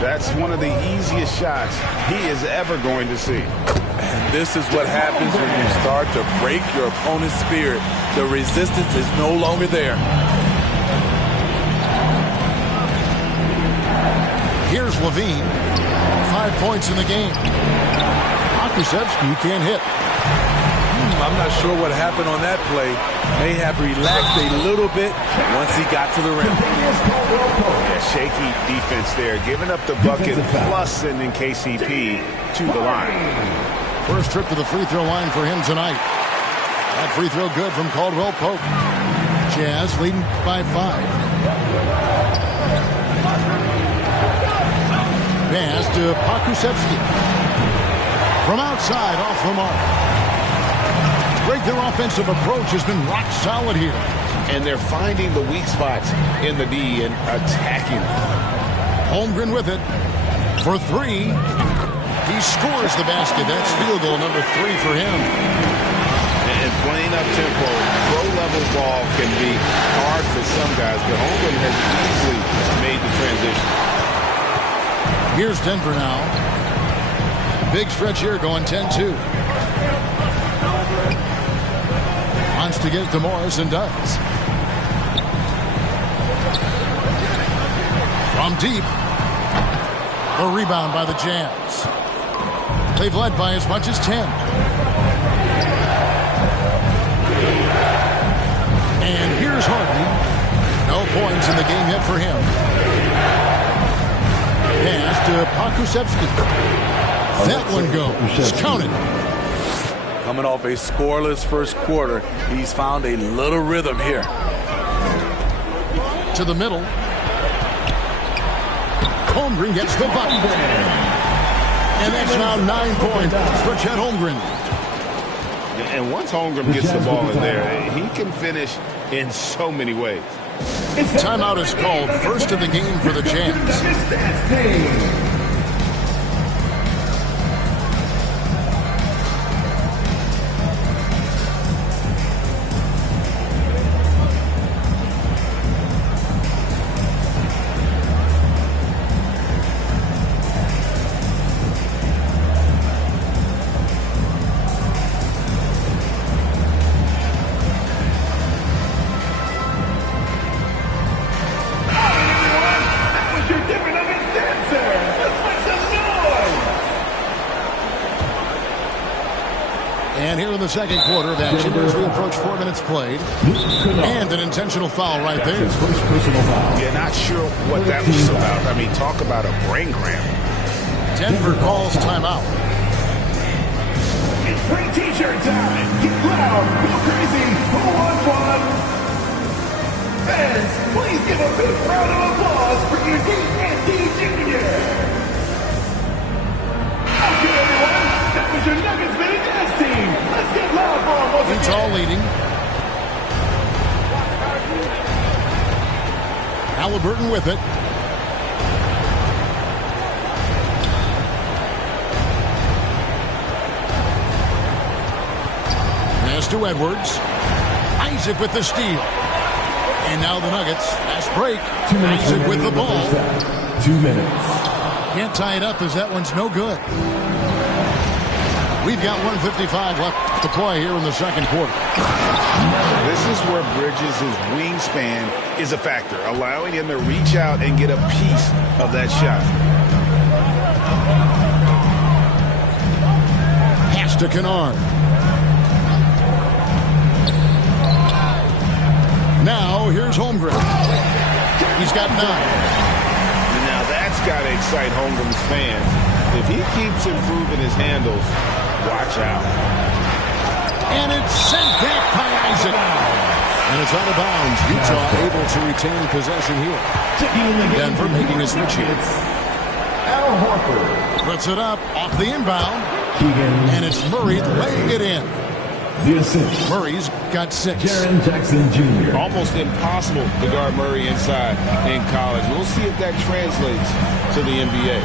that's one of the easiest shots he is ever going to see. And this is what happens when you start to break your opponent's spirit. The resistance is no longer there. Here's LaVine. 5 points in the game. Pokusevski can't hit. I'm not sure what happened on that play. May have relaxed a little bit once he got to the rim. Yeah, shaky defense there, giving up the bucket plus sending KCP to the line. First trip to the free throw line for him tonight. That free throw good from Caldwell Pope. Jazz leading by 5. Pass to Pokusevski. From outside, off the mark. Their offensive approach has been rock solid here. And they're finding the weak spots in the D and attacking. Holmgren with it for 3. He scores the basket. That's field goal number 3 for him. And playing up tempo, pro-level ball can be hard for some guys, but Holmgren has easily made the transition. Here's Denver now. Big stretch here going 10-2. Wants to get it to Morris and does. From deep. A rebound by the Jazz. They've led by as much as 10. And here's Hardy. No points in the game yet for him. Pass to Pokusevski. That one goes. Count it. Coming off a scoreless first quarter, he's found a little rhythm here. To the middle. Holmgren gets the bucket. And that's now 9 points for Chet Holmgren. And once Holmgren gets the ball in there, he can finish in so many ways. Timeout is called. First of the game for the Jazz. And here in the second quarter of action, as we approach 4 minutes played. And an intentional foul right there. Yeah, not sure what that was about. I mean, talk about a brain cramp. Denver calls timeout. It's free t-shirt time. Get loud, go crazy. Who wants one? Fans, please give a big round of applause for your D&D Junior. Okay, everyone. That was your Nuggets Mini Dance team. Let's get loud for them once again. Utah leading. Halliburton with it. Pass to Edwards. Isaac with the steal. And now the Nuggets. Fast break. Isaac with the ball. 2 minutes. Can't tie it up as that one's no good. We've got 1:55 left to play here in the second quarter. This is where Bridges' wingspan is a factor, allowing him to reach out and get a piece of that shot. Pass to Kennard. Now here's Holmgren. He's got 9. Now that's got to excite Holmgren's fans. If he keeps improving his handles, watch out. And it's sent back by Isaac. And it's out of bounds. Utah able to retain possession here. Denver making a switch here. Al Horford Puts it up off the inbound. And it's Murray laying it in. The assist. Murray's got 6. Jaren Jackson Jr. Almost impossible to guard Murray inside in college. We'll see if that translates to the NBA.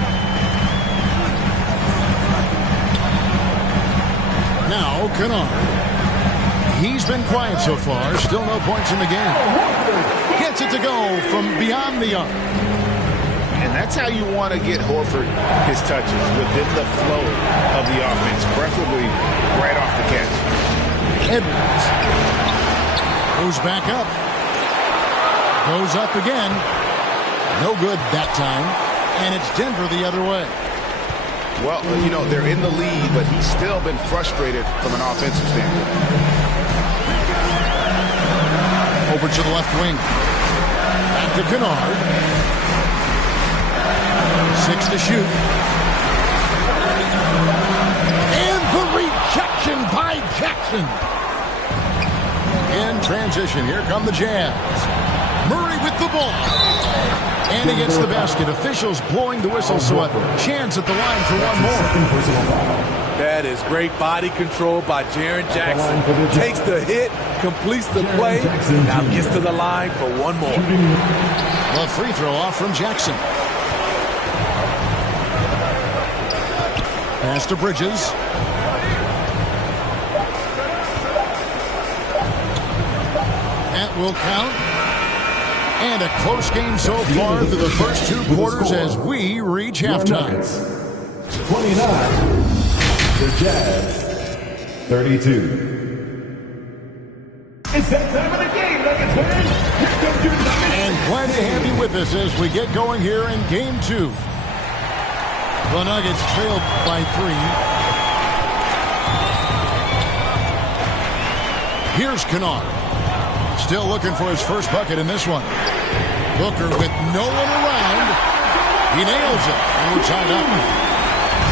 Now Kennard. He's been quiet so far. Still no points in the game. Gets it to go from beyond the arc. And that's how you want to get Horford his touches, within the flow of the offense, preferably right off the catch. Edwards goes back up. Goes up again. No good that time. And it's Denver the other way. Well, you know, they're in the lead, but he's still been frustrated from an offensive standpoint. Over to the left wing. Back to Kennard. 6 to shoot. And the rejection by Jackson. In transition, here come the Jazz. Murray with the ball. And he gets the basket. Officials blowing the whistle, so a chance at the line for one more. That is great body control by Jaren Jackson. Takes the hit, completes the play, now gets to the line for one more. The free throw off from Jackson. Pass to Bridges. That will count. And a close game so far through the first 2 quarters as we reach halftime. 29. The Jazz, 32. It's that time of the game, Nuggets fans. Here comes your Nuggets. And glad to have you with us as we get going here in Game 2. The Nuggets trailed by 3. Here's Kennard. Still looking for his first bucket in this one. Booker with no one around. He nails it, and we're tied up.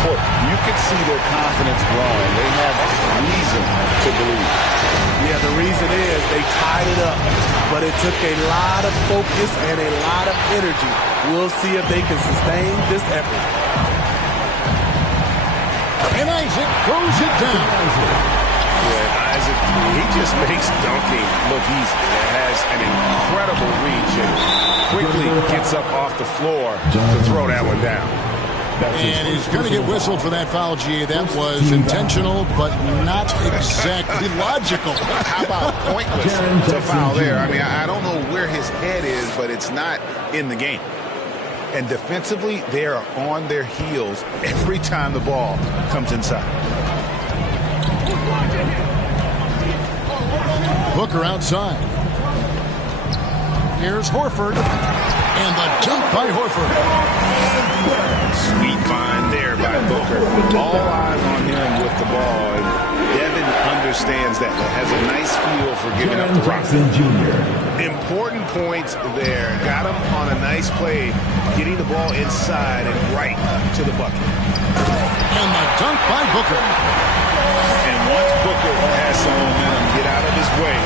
You can see their confidence growing. They have reason to believe. Yeah, the reason is they tied it up, but it took a lot of focus and a lot of energy. We'll see if they can sustain this effort. And Isaac throws it down. Yeah, Isaac, he just makes dunking look easy. He has an incredible reach and quickly gets up off the floor to throw that one down. And he's going to get whistled for that foul, G. That was intentional, but not exactly logical. How about pointless to foul there? I mean, I don't know where his head is, but it's not in the game. And defensively, they are on their heels every time the ball comes inside. Booker outside. Here's Horford. And the jump by Horford. Sweet find there by Booker. All eyes on him with the ball. And Devin understands that. Has a nice feel for giving up the rock. Important points there. Got him on a nice play, getting the ball inside and right to the bucket. And the dunk by Booker. And once Booker has some momentum, get out of his way,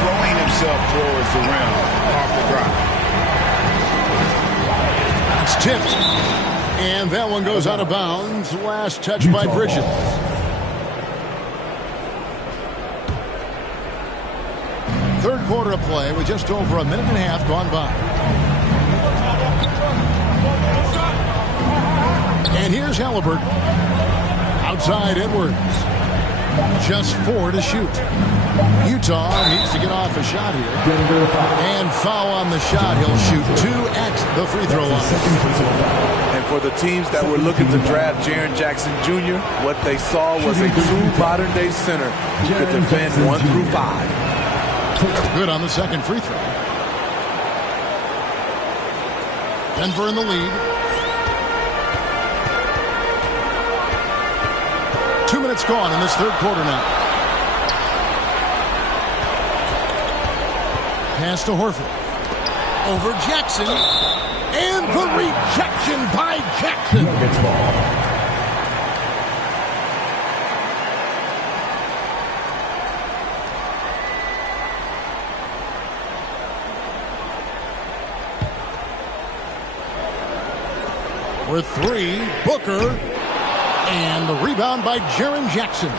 throwing himself towards the rim off the drive. It's tipped. And that one goes out of bounds. Last touch by Bridges. Third quarter of play with just over a minute and a half gone by. And here's Halliburton. Outside Edwards. Just 4 to shoot. Utah needs to get off a shot here. And foul on the shot. He'll shoot 2 at the free throw line. And for the teams that were looking to draft Jaren Jackson Jr., what they saw was a true modern-day center who could defend 1 through 5. Good on the second free throw. Denver in the lead. 2 minutes gone in this third quarter now. Pass to Horford. Over Jackson. And the rejection by Jackson. For 3, Booker. And the rebound by Jaren Jackson.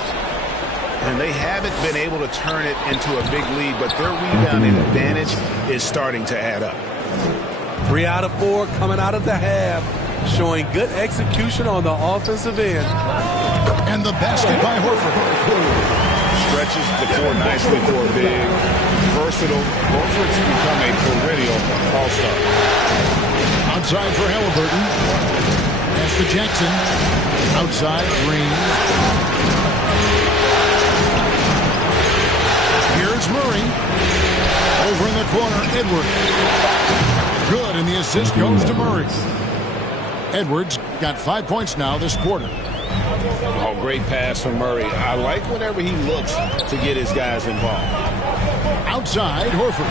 And they haven't been able to turn it into a big lead, but their rebounding advantage is starting to add up. 3 out of 4 coming out of the half, showing good execution on the offensive end. And the basket by Horford. Stretches the floor nicely for a big. Versatile. Horford's become a perennial all-star. Outside for Halliburton. Pass to Jackson. Outside, Green. Here's Murray. Over in the corner, Edwards. Good, and the assist goes to Murray. Edwards got 5 points now this quarter. Oh, great pass from Murray. I like whenever he looks to get his guys involved. Outside, Horford.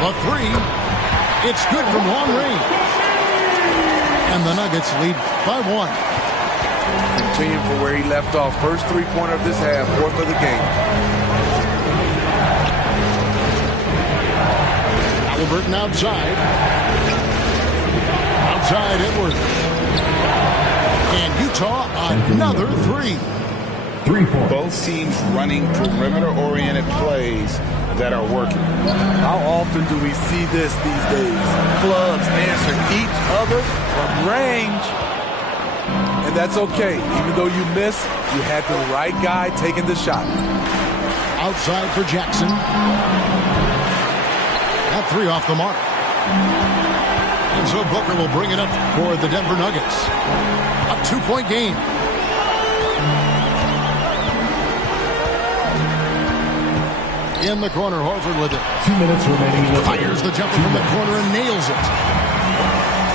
The 3. It's good from long range. And the Nuggets lead by 1. Continuing from where he left off. First 3-pointer of this half, 4th of the game. Halliburton outside. Outside Edwards. And Utah another 3. 3 points. Both teams running perimeter-oriented plays that are working. How often do we see this these days? Clubs answer each other from range. And that's okay. Even though you miss, you had the right guy taking the shot. Outside for Jackson. That 3 off the mark. And so Booker will bring it up for the Denver Nuggets. A 2-point game. In the corner, Horford with it. 2 minutes remaining. Fires the jumper from the corner and nails it.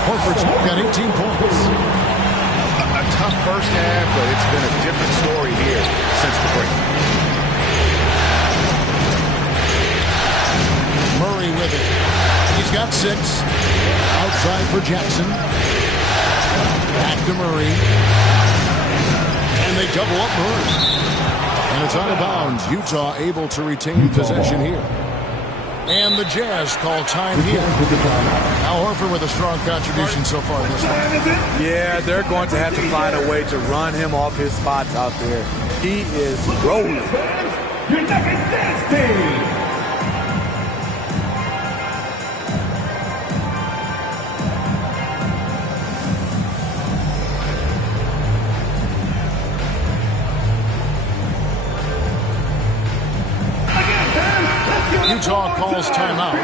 Horford's got 18 points. A tough first half, but it's been a different story here since the break. Murray with it. He's got 6. Outside for Jackson. Back to Murray. And they double up Murray. And it's out of bounds. Utah able to retain possession here. And the Jazz call time here. Al Horford with a strong contribution so far in this one. Yeah, they're going to have to find a way to run him off his spots out there. He is rolling. Your Nuggets dance team. Utah calls timeout.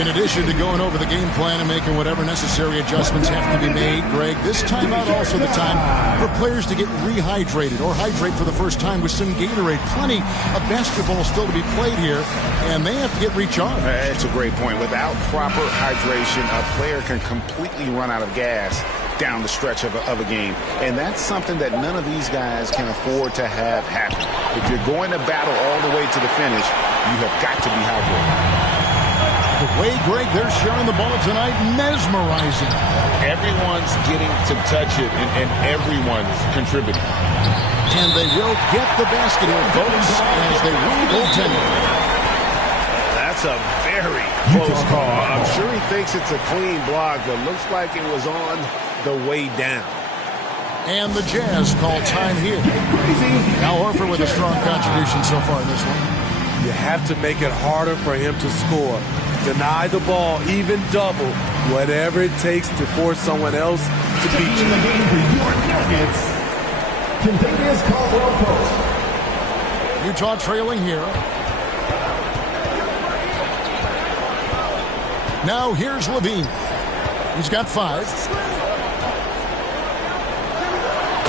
In addition to going over the game plan and making whatever necessary adjustments have to be made, Greg, this timeout also the time for players to get rehydrated or hydrate for the first time with some Gatorade. Plenty of basketball still to be played here, and they have to get recharged. That's a great point. Without proper hydration, a player can completely run out of gas down the stretch of a game. And that's something that none of these guys can afford to have happen. If you're going to battle all the way to the finish, you have got to be hydrated. The way, Greg, they're sharing the ball tonight, mesmerizing. Everyone's getting to touch it, and everyone's contributing. And they will get the basket here, folks, as they win goaltending. That's a very close call. I'm sure he thinks it's a clean block, but looks like it was on the way down. And the Jazz call time here. Al Horford with a strong contribution so far in this one. You have to make it harder for him to score. Deny the ball, even double, whatever it takes to force someone else to beat you. Kentucky's Caldwell Post. Utah trailing here. Now here's Levine. He's got 5.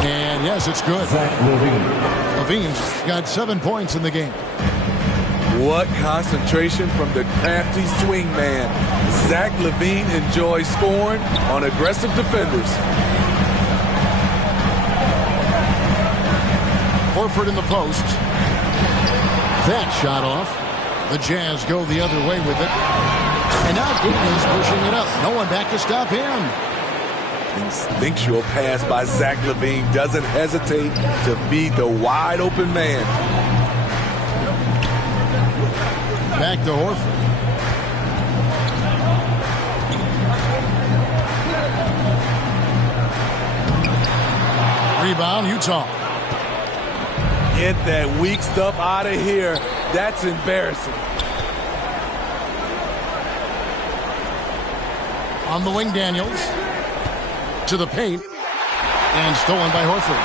And yes, it's good. Levine's got 7 points in the game. What concentration from the crafty swing man. Zach LaVine enjoys scoring on aggressive defenders. Horford in the post. That shot off. The Jazz go the other way with it. And now Daniels pushing it up. No one back to stop him. Instinctual pass by Zach LaVine doesn't hesitate to feed the wide open man. Back to Horford. Rebound, Utah. Get that weak stuff out of here. That's embarrassing. On the wing, Daniels. To the paint. And stolen by Horford.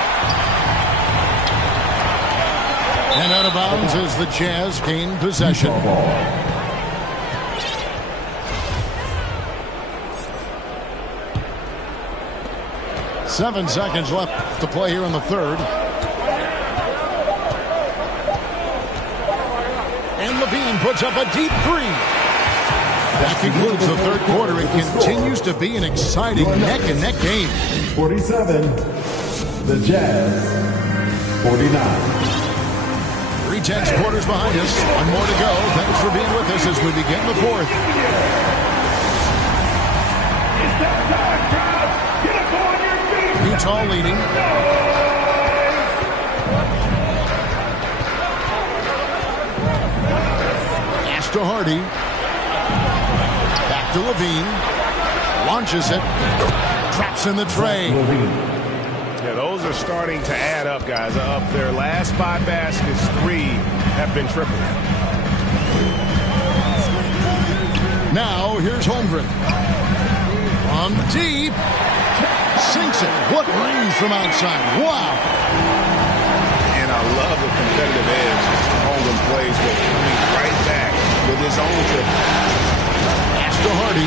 And out of bounds as the Jazz gain possession. 7 seconds left to play here in the third. And Levine puts up a deep 3. That concludes the third quarter. It continues to be an exciting neck-and-neck game. 47, the Jazz, 49. 3 quarters behind us. 1 more to go. Thanks for being with us as we begin the fourth. It's that time, crowd. Get up on your feet. Utah leading. Pass to Hardy. Back to Levine. Launches it. Traps in the tray. Yeah, those are starting to add up, guys. Up their last 5 baskets, 3 have been tripled. Now here's Holmgren. On deep. Sinks it. What range from outside. Wow. And I love the competitive edge Holmgren plays with, coming right back with his own triple. Pass to Hardy.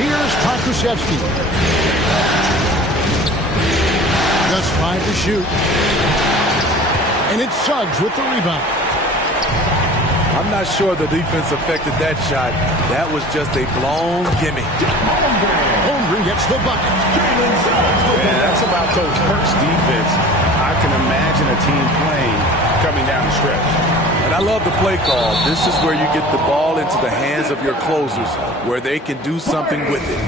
Here's Pokusevski. Just 5 to shoot. And it's Suggs with the rebound. I'm not sure the defense affected that shot. That was just a blown gimme. Holmgren gets the bucket. Yeah, that's about Coach Perk's defense. I can imagine a team playing coming down the stretch. And I love the play call. This is where you get the ball into the hands of your closers, where they can do something with it.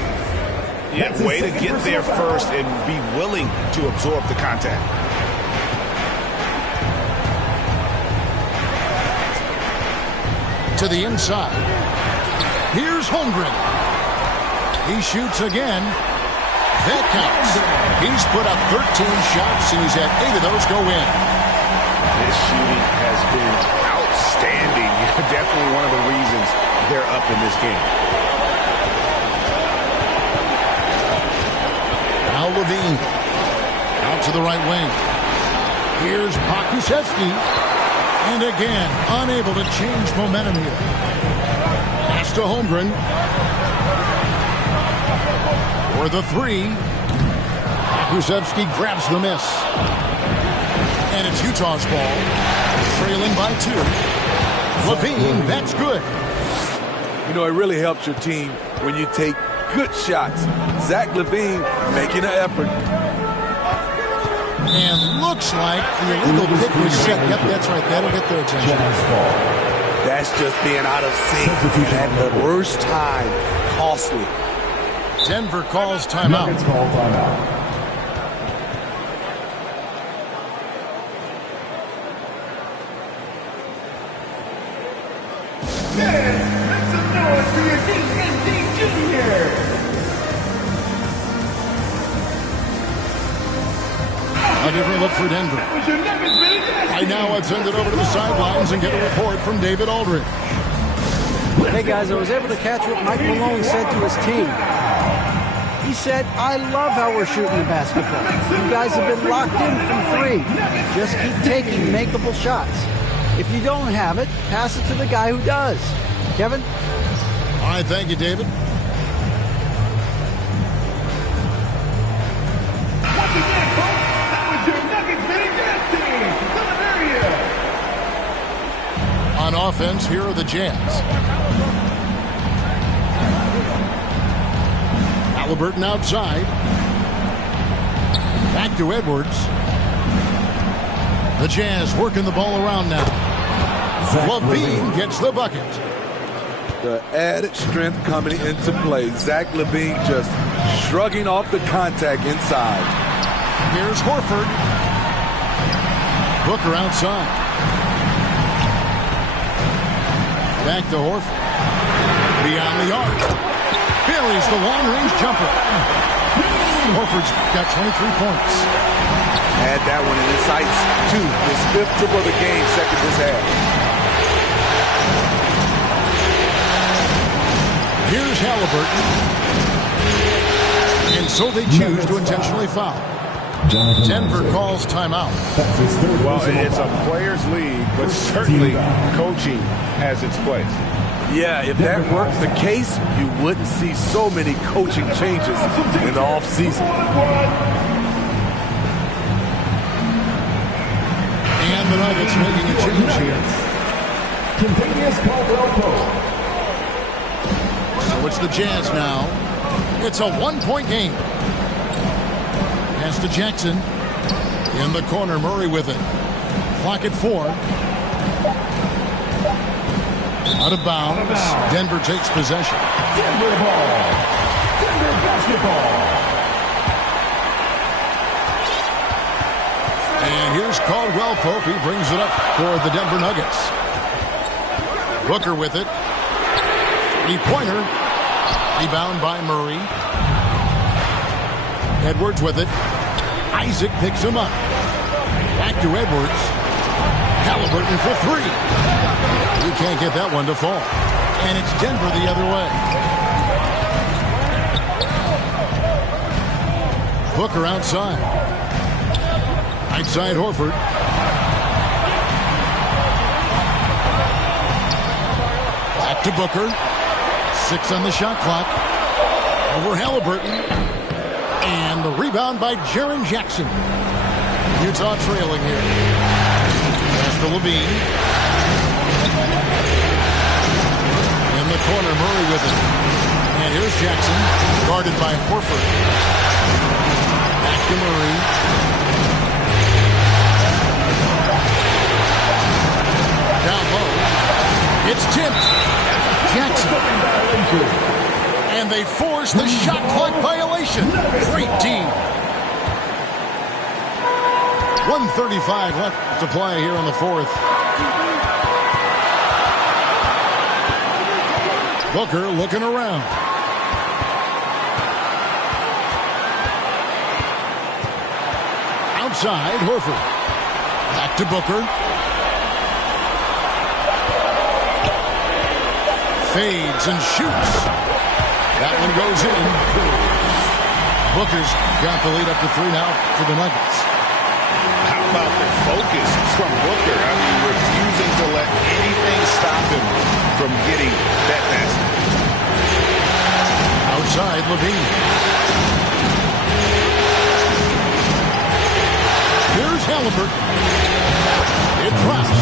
Yeah, way to get there first and be willing to absorb the contact. To the inside. Here's Holmgren. He shoots again. That counts. He's put up 13 shots, and he's had 8 of those go in. His shooting has been outstanding. Definitely one of the reasons they're up in this game. Now Levine. Out to the right wing. Here's Pokusevski. And again, unable to change momentum here. Pass to Holmgren. For the 3. Pokusevski grabs the miss. And it's Utah's ball. Trailing by 2. Levine, that's good. You know, it really helps your team when you take good shots. Zach LaVine making an effort. And looks like the illegal pick was set. Yep, that's right. That'll get their attention. That's just being out of sync and at the worst time. Costly. Denver calls timeout. Nuggets call timeout. Make some noise for your DND Junior. A different look for Denver. Right now, let's send it over to the sidelines and get a report from David Aldridge. Hey, guys, I was able to catch what Mike Malone said to his team. He he said, I love how we're shooting the basketball. You guys have been locked in from 3. Just keep taking makeable shots. If you don't have it, pass it to the guy who does. Kevin? All right, thank you, David. Once again, folks, that was your Nuggets Mini Dance Team. Philadelphia. On offense, here are the Jazz. Halliburton outside. Back to Edwards. The Jazz working the ball around now. LaVine gets the bucket. The added strength coming into play. Zach LaVine just shrugging off the contact inside. Here's Horford. Booker outside. Back to Horford. Beyond the arc. Buries the long-range jumper. Horford's got 23 points. Had that one in his sights, too. His 5th triple of the game, second this half. Here's Halliburton. And so they choose to intentionally foul. Denver calls timeout. Well, it's a players' league, but certainly coaching has its place. Yeah, if that weren't the case, you wouldn't see so many coaching changes in the offseason. And the Nuggets making a change here. Continuous Caldwell-Pope. So it's the Jazz now. It's a one-point game. Pass to Jackson. In the corner, Murray with it. Clock at 4. Out of bounds. Denver takes possession. Denver ball. Denver basketball. And here's Caldwell-Pope. He brings it up for the Denver Nuggets. Booker with it. Three-pointer. Rebound by Murray. Edwards with it. Isaac picks him up. Back to Edwards. Halliburton for 3. You can't get that one to fall. And it's Denver the other way. Booker outside. Outside Horford. Back to Booker. 6 on the shot clock. Over Halliburton. And the rebound by Jaren Jackson. Utah trailing here. Pass to LaVine. In the corner, Murray with it. And here's Jackson, guarded by Horford. Back to Murray. Down low. It's tipped. Jackson. And they force the shot clock violation. Great team. 1:35 left to play here in the 4th. Booker looking around. Outside, Horford. Back to Booker. Fades and shoots. That one goes in. Booker's got the lead up to 3 now for the Nuggets. How about the focus from Booker? I mean, refusing to let anything stop him from getting that basket. Outside, LaVine. Here's Halliburton. It drops.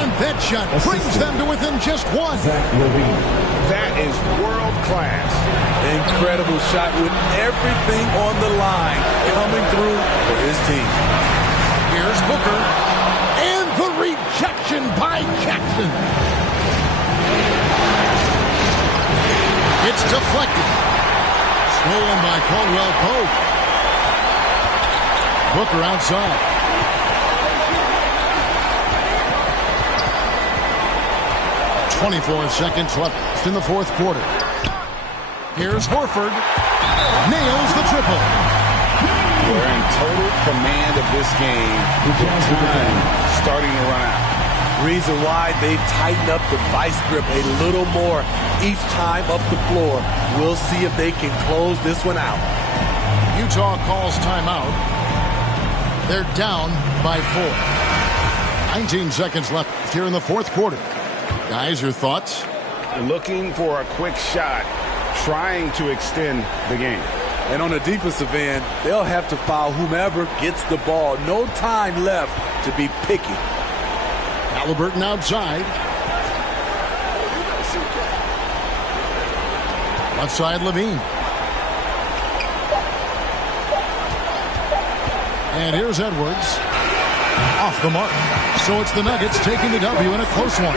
And that shot brings them to within just 1. That is world class. Incredible shot with everything on the line coming through for his team. Here's Booker. And the rejection by Jackson. It's deflected. Stolen by Caldwell-Pope. Booker outside. .24 seconds left in the 4th quarter. Here's Horford. Nails the triple. We're in total command of this game with time starting to run out. Reason why they've tightened up the vice grip a little more each time up the floor. We'll see if they can close this one out. Utah calls timeout. They're down by 4. 19 seconds left here in the fourth quarter. Guys, your thoughts? Looking for a quick shot, trying to extend the game. And on the defensive end, they'll have to foul whomever gets the ball. No time left to be picky. Halliburton outside. Left side, Levine. And here's Edwards. Off the mark. So it's the Nuggets taking the W in a close one.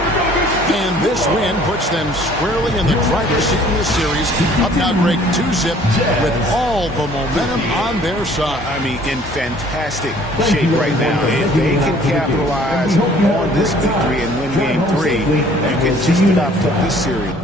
And this win puts them squarely in the driver's seat in this series. Up now, Greg, 2-zip with all the momentum on their side. I mean, in fantastic shape right now. If they can capitalize on this victory and win game 3, you can just about put this series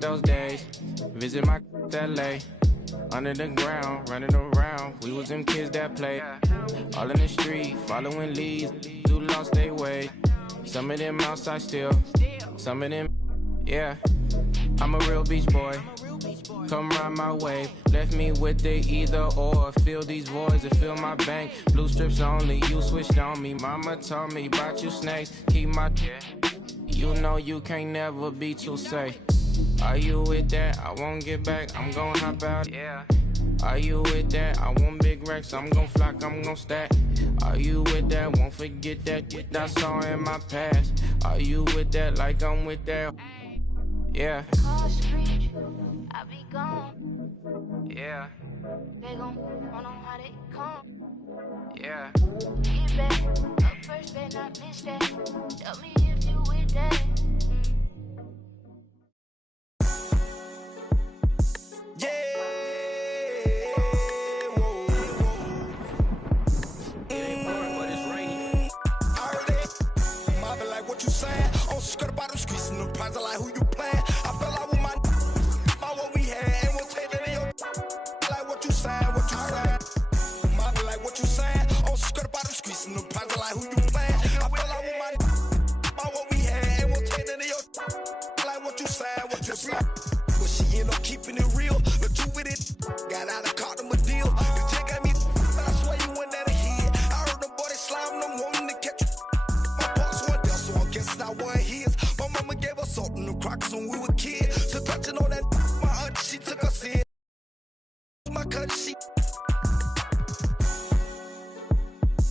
those days. Visit my LA. Under the ground, running around. We was them kids that played. All in the street, following leads. Who lost their way. Some of them outside still. Some of them, yeah. I'm a real beach boy. Come ride my wave. Left me with the either or. Fill these voids and fill my bank. Blue strips only, you switched on me. Mama told me about you snakes. Keep my, you know you can't never be too safe. Are you with that? I won't get back, I'm gon' hop out. Yeah. Are you with that? I want big racks, I'm gon' flock, I'm gon' stack. Are you with that? Won't forget that I saw in my past. Are you with that? Like I'm with that. Yeah. I be gone. Yeah. They gon' wanna know how they come. Yeah. Get back, up first, better not miss that. Tell me if you with that. Skirt about them streets and them prides, I like who you playing. I fell out with my what we had, and we'll take that in your like what you saying, what you saying. Mama like what you saying. Oh, skirt about them streets and them prides, I like who you playing. I fell out with my what we had, and we'll take that in your like what you saying, what you saying. But she end up keeping it real, but you with it. Got out and caught them a deal. The chick got me, but I swear you went down the head. I heard the boy they slam them, wanting to catch you. My boss one there, so I guess not one his. My mama gave us salt in the crackers when we were kids. So touching on that, my aunt, she took us in. My cousin, she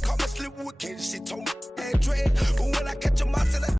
caught me sleeping with kids. She told me, hey, Dre, but when I catch him, I said,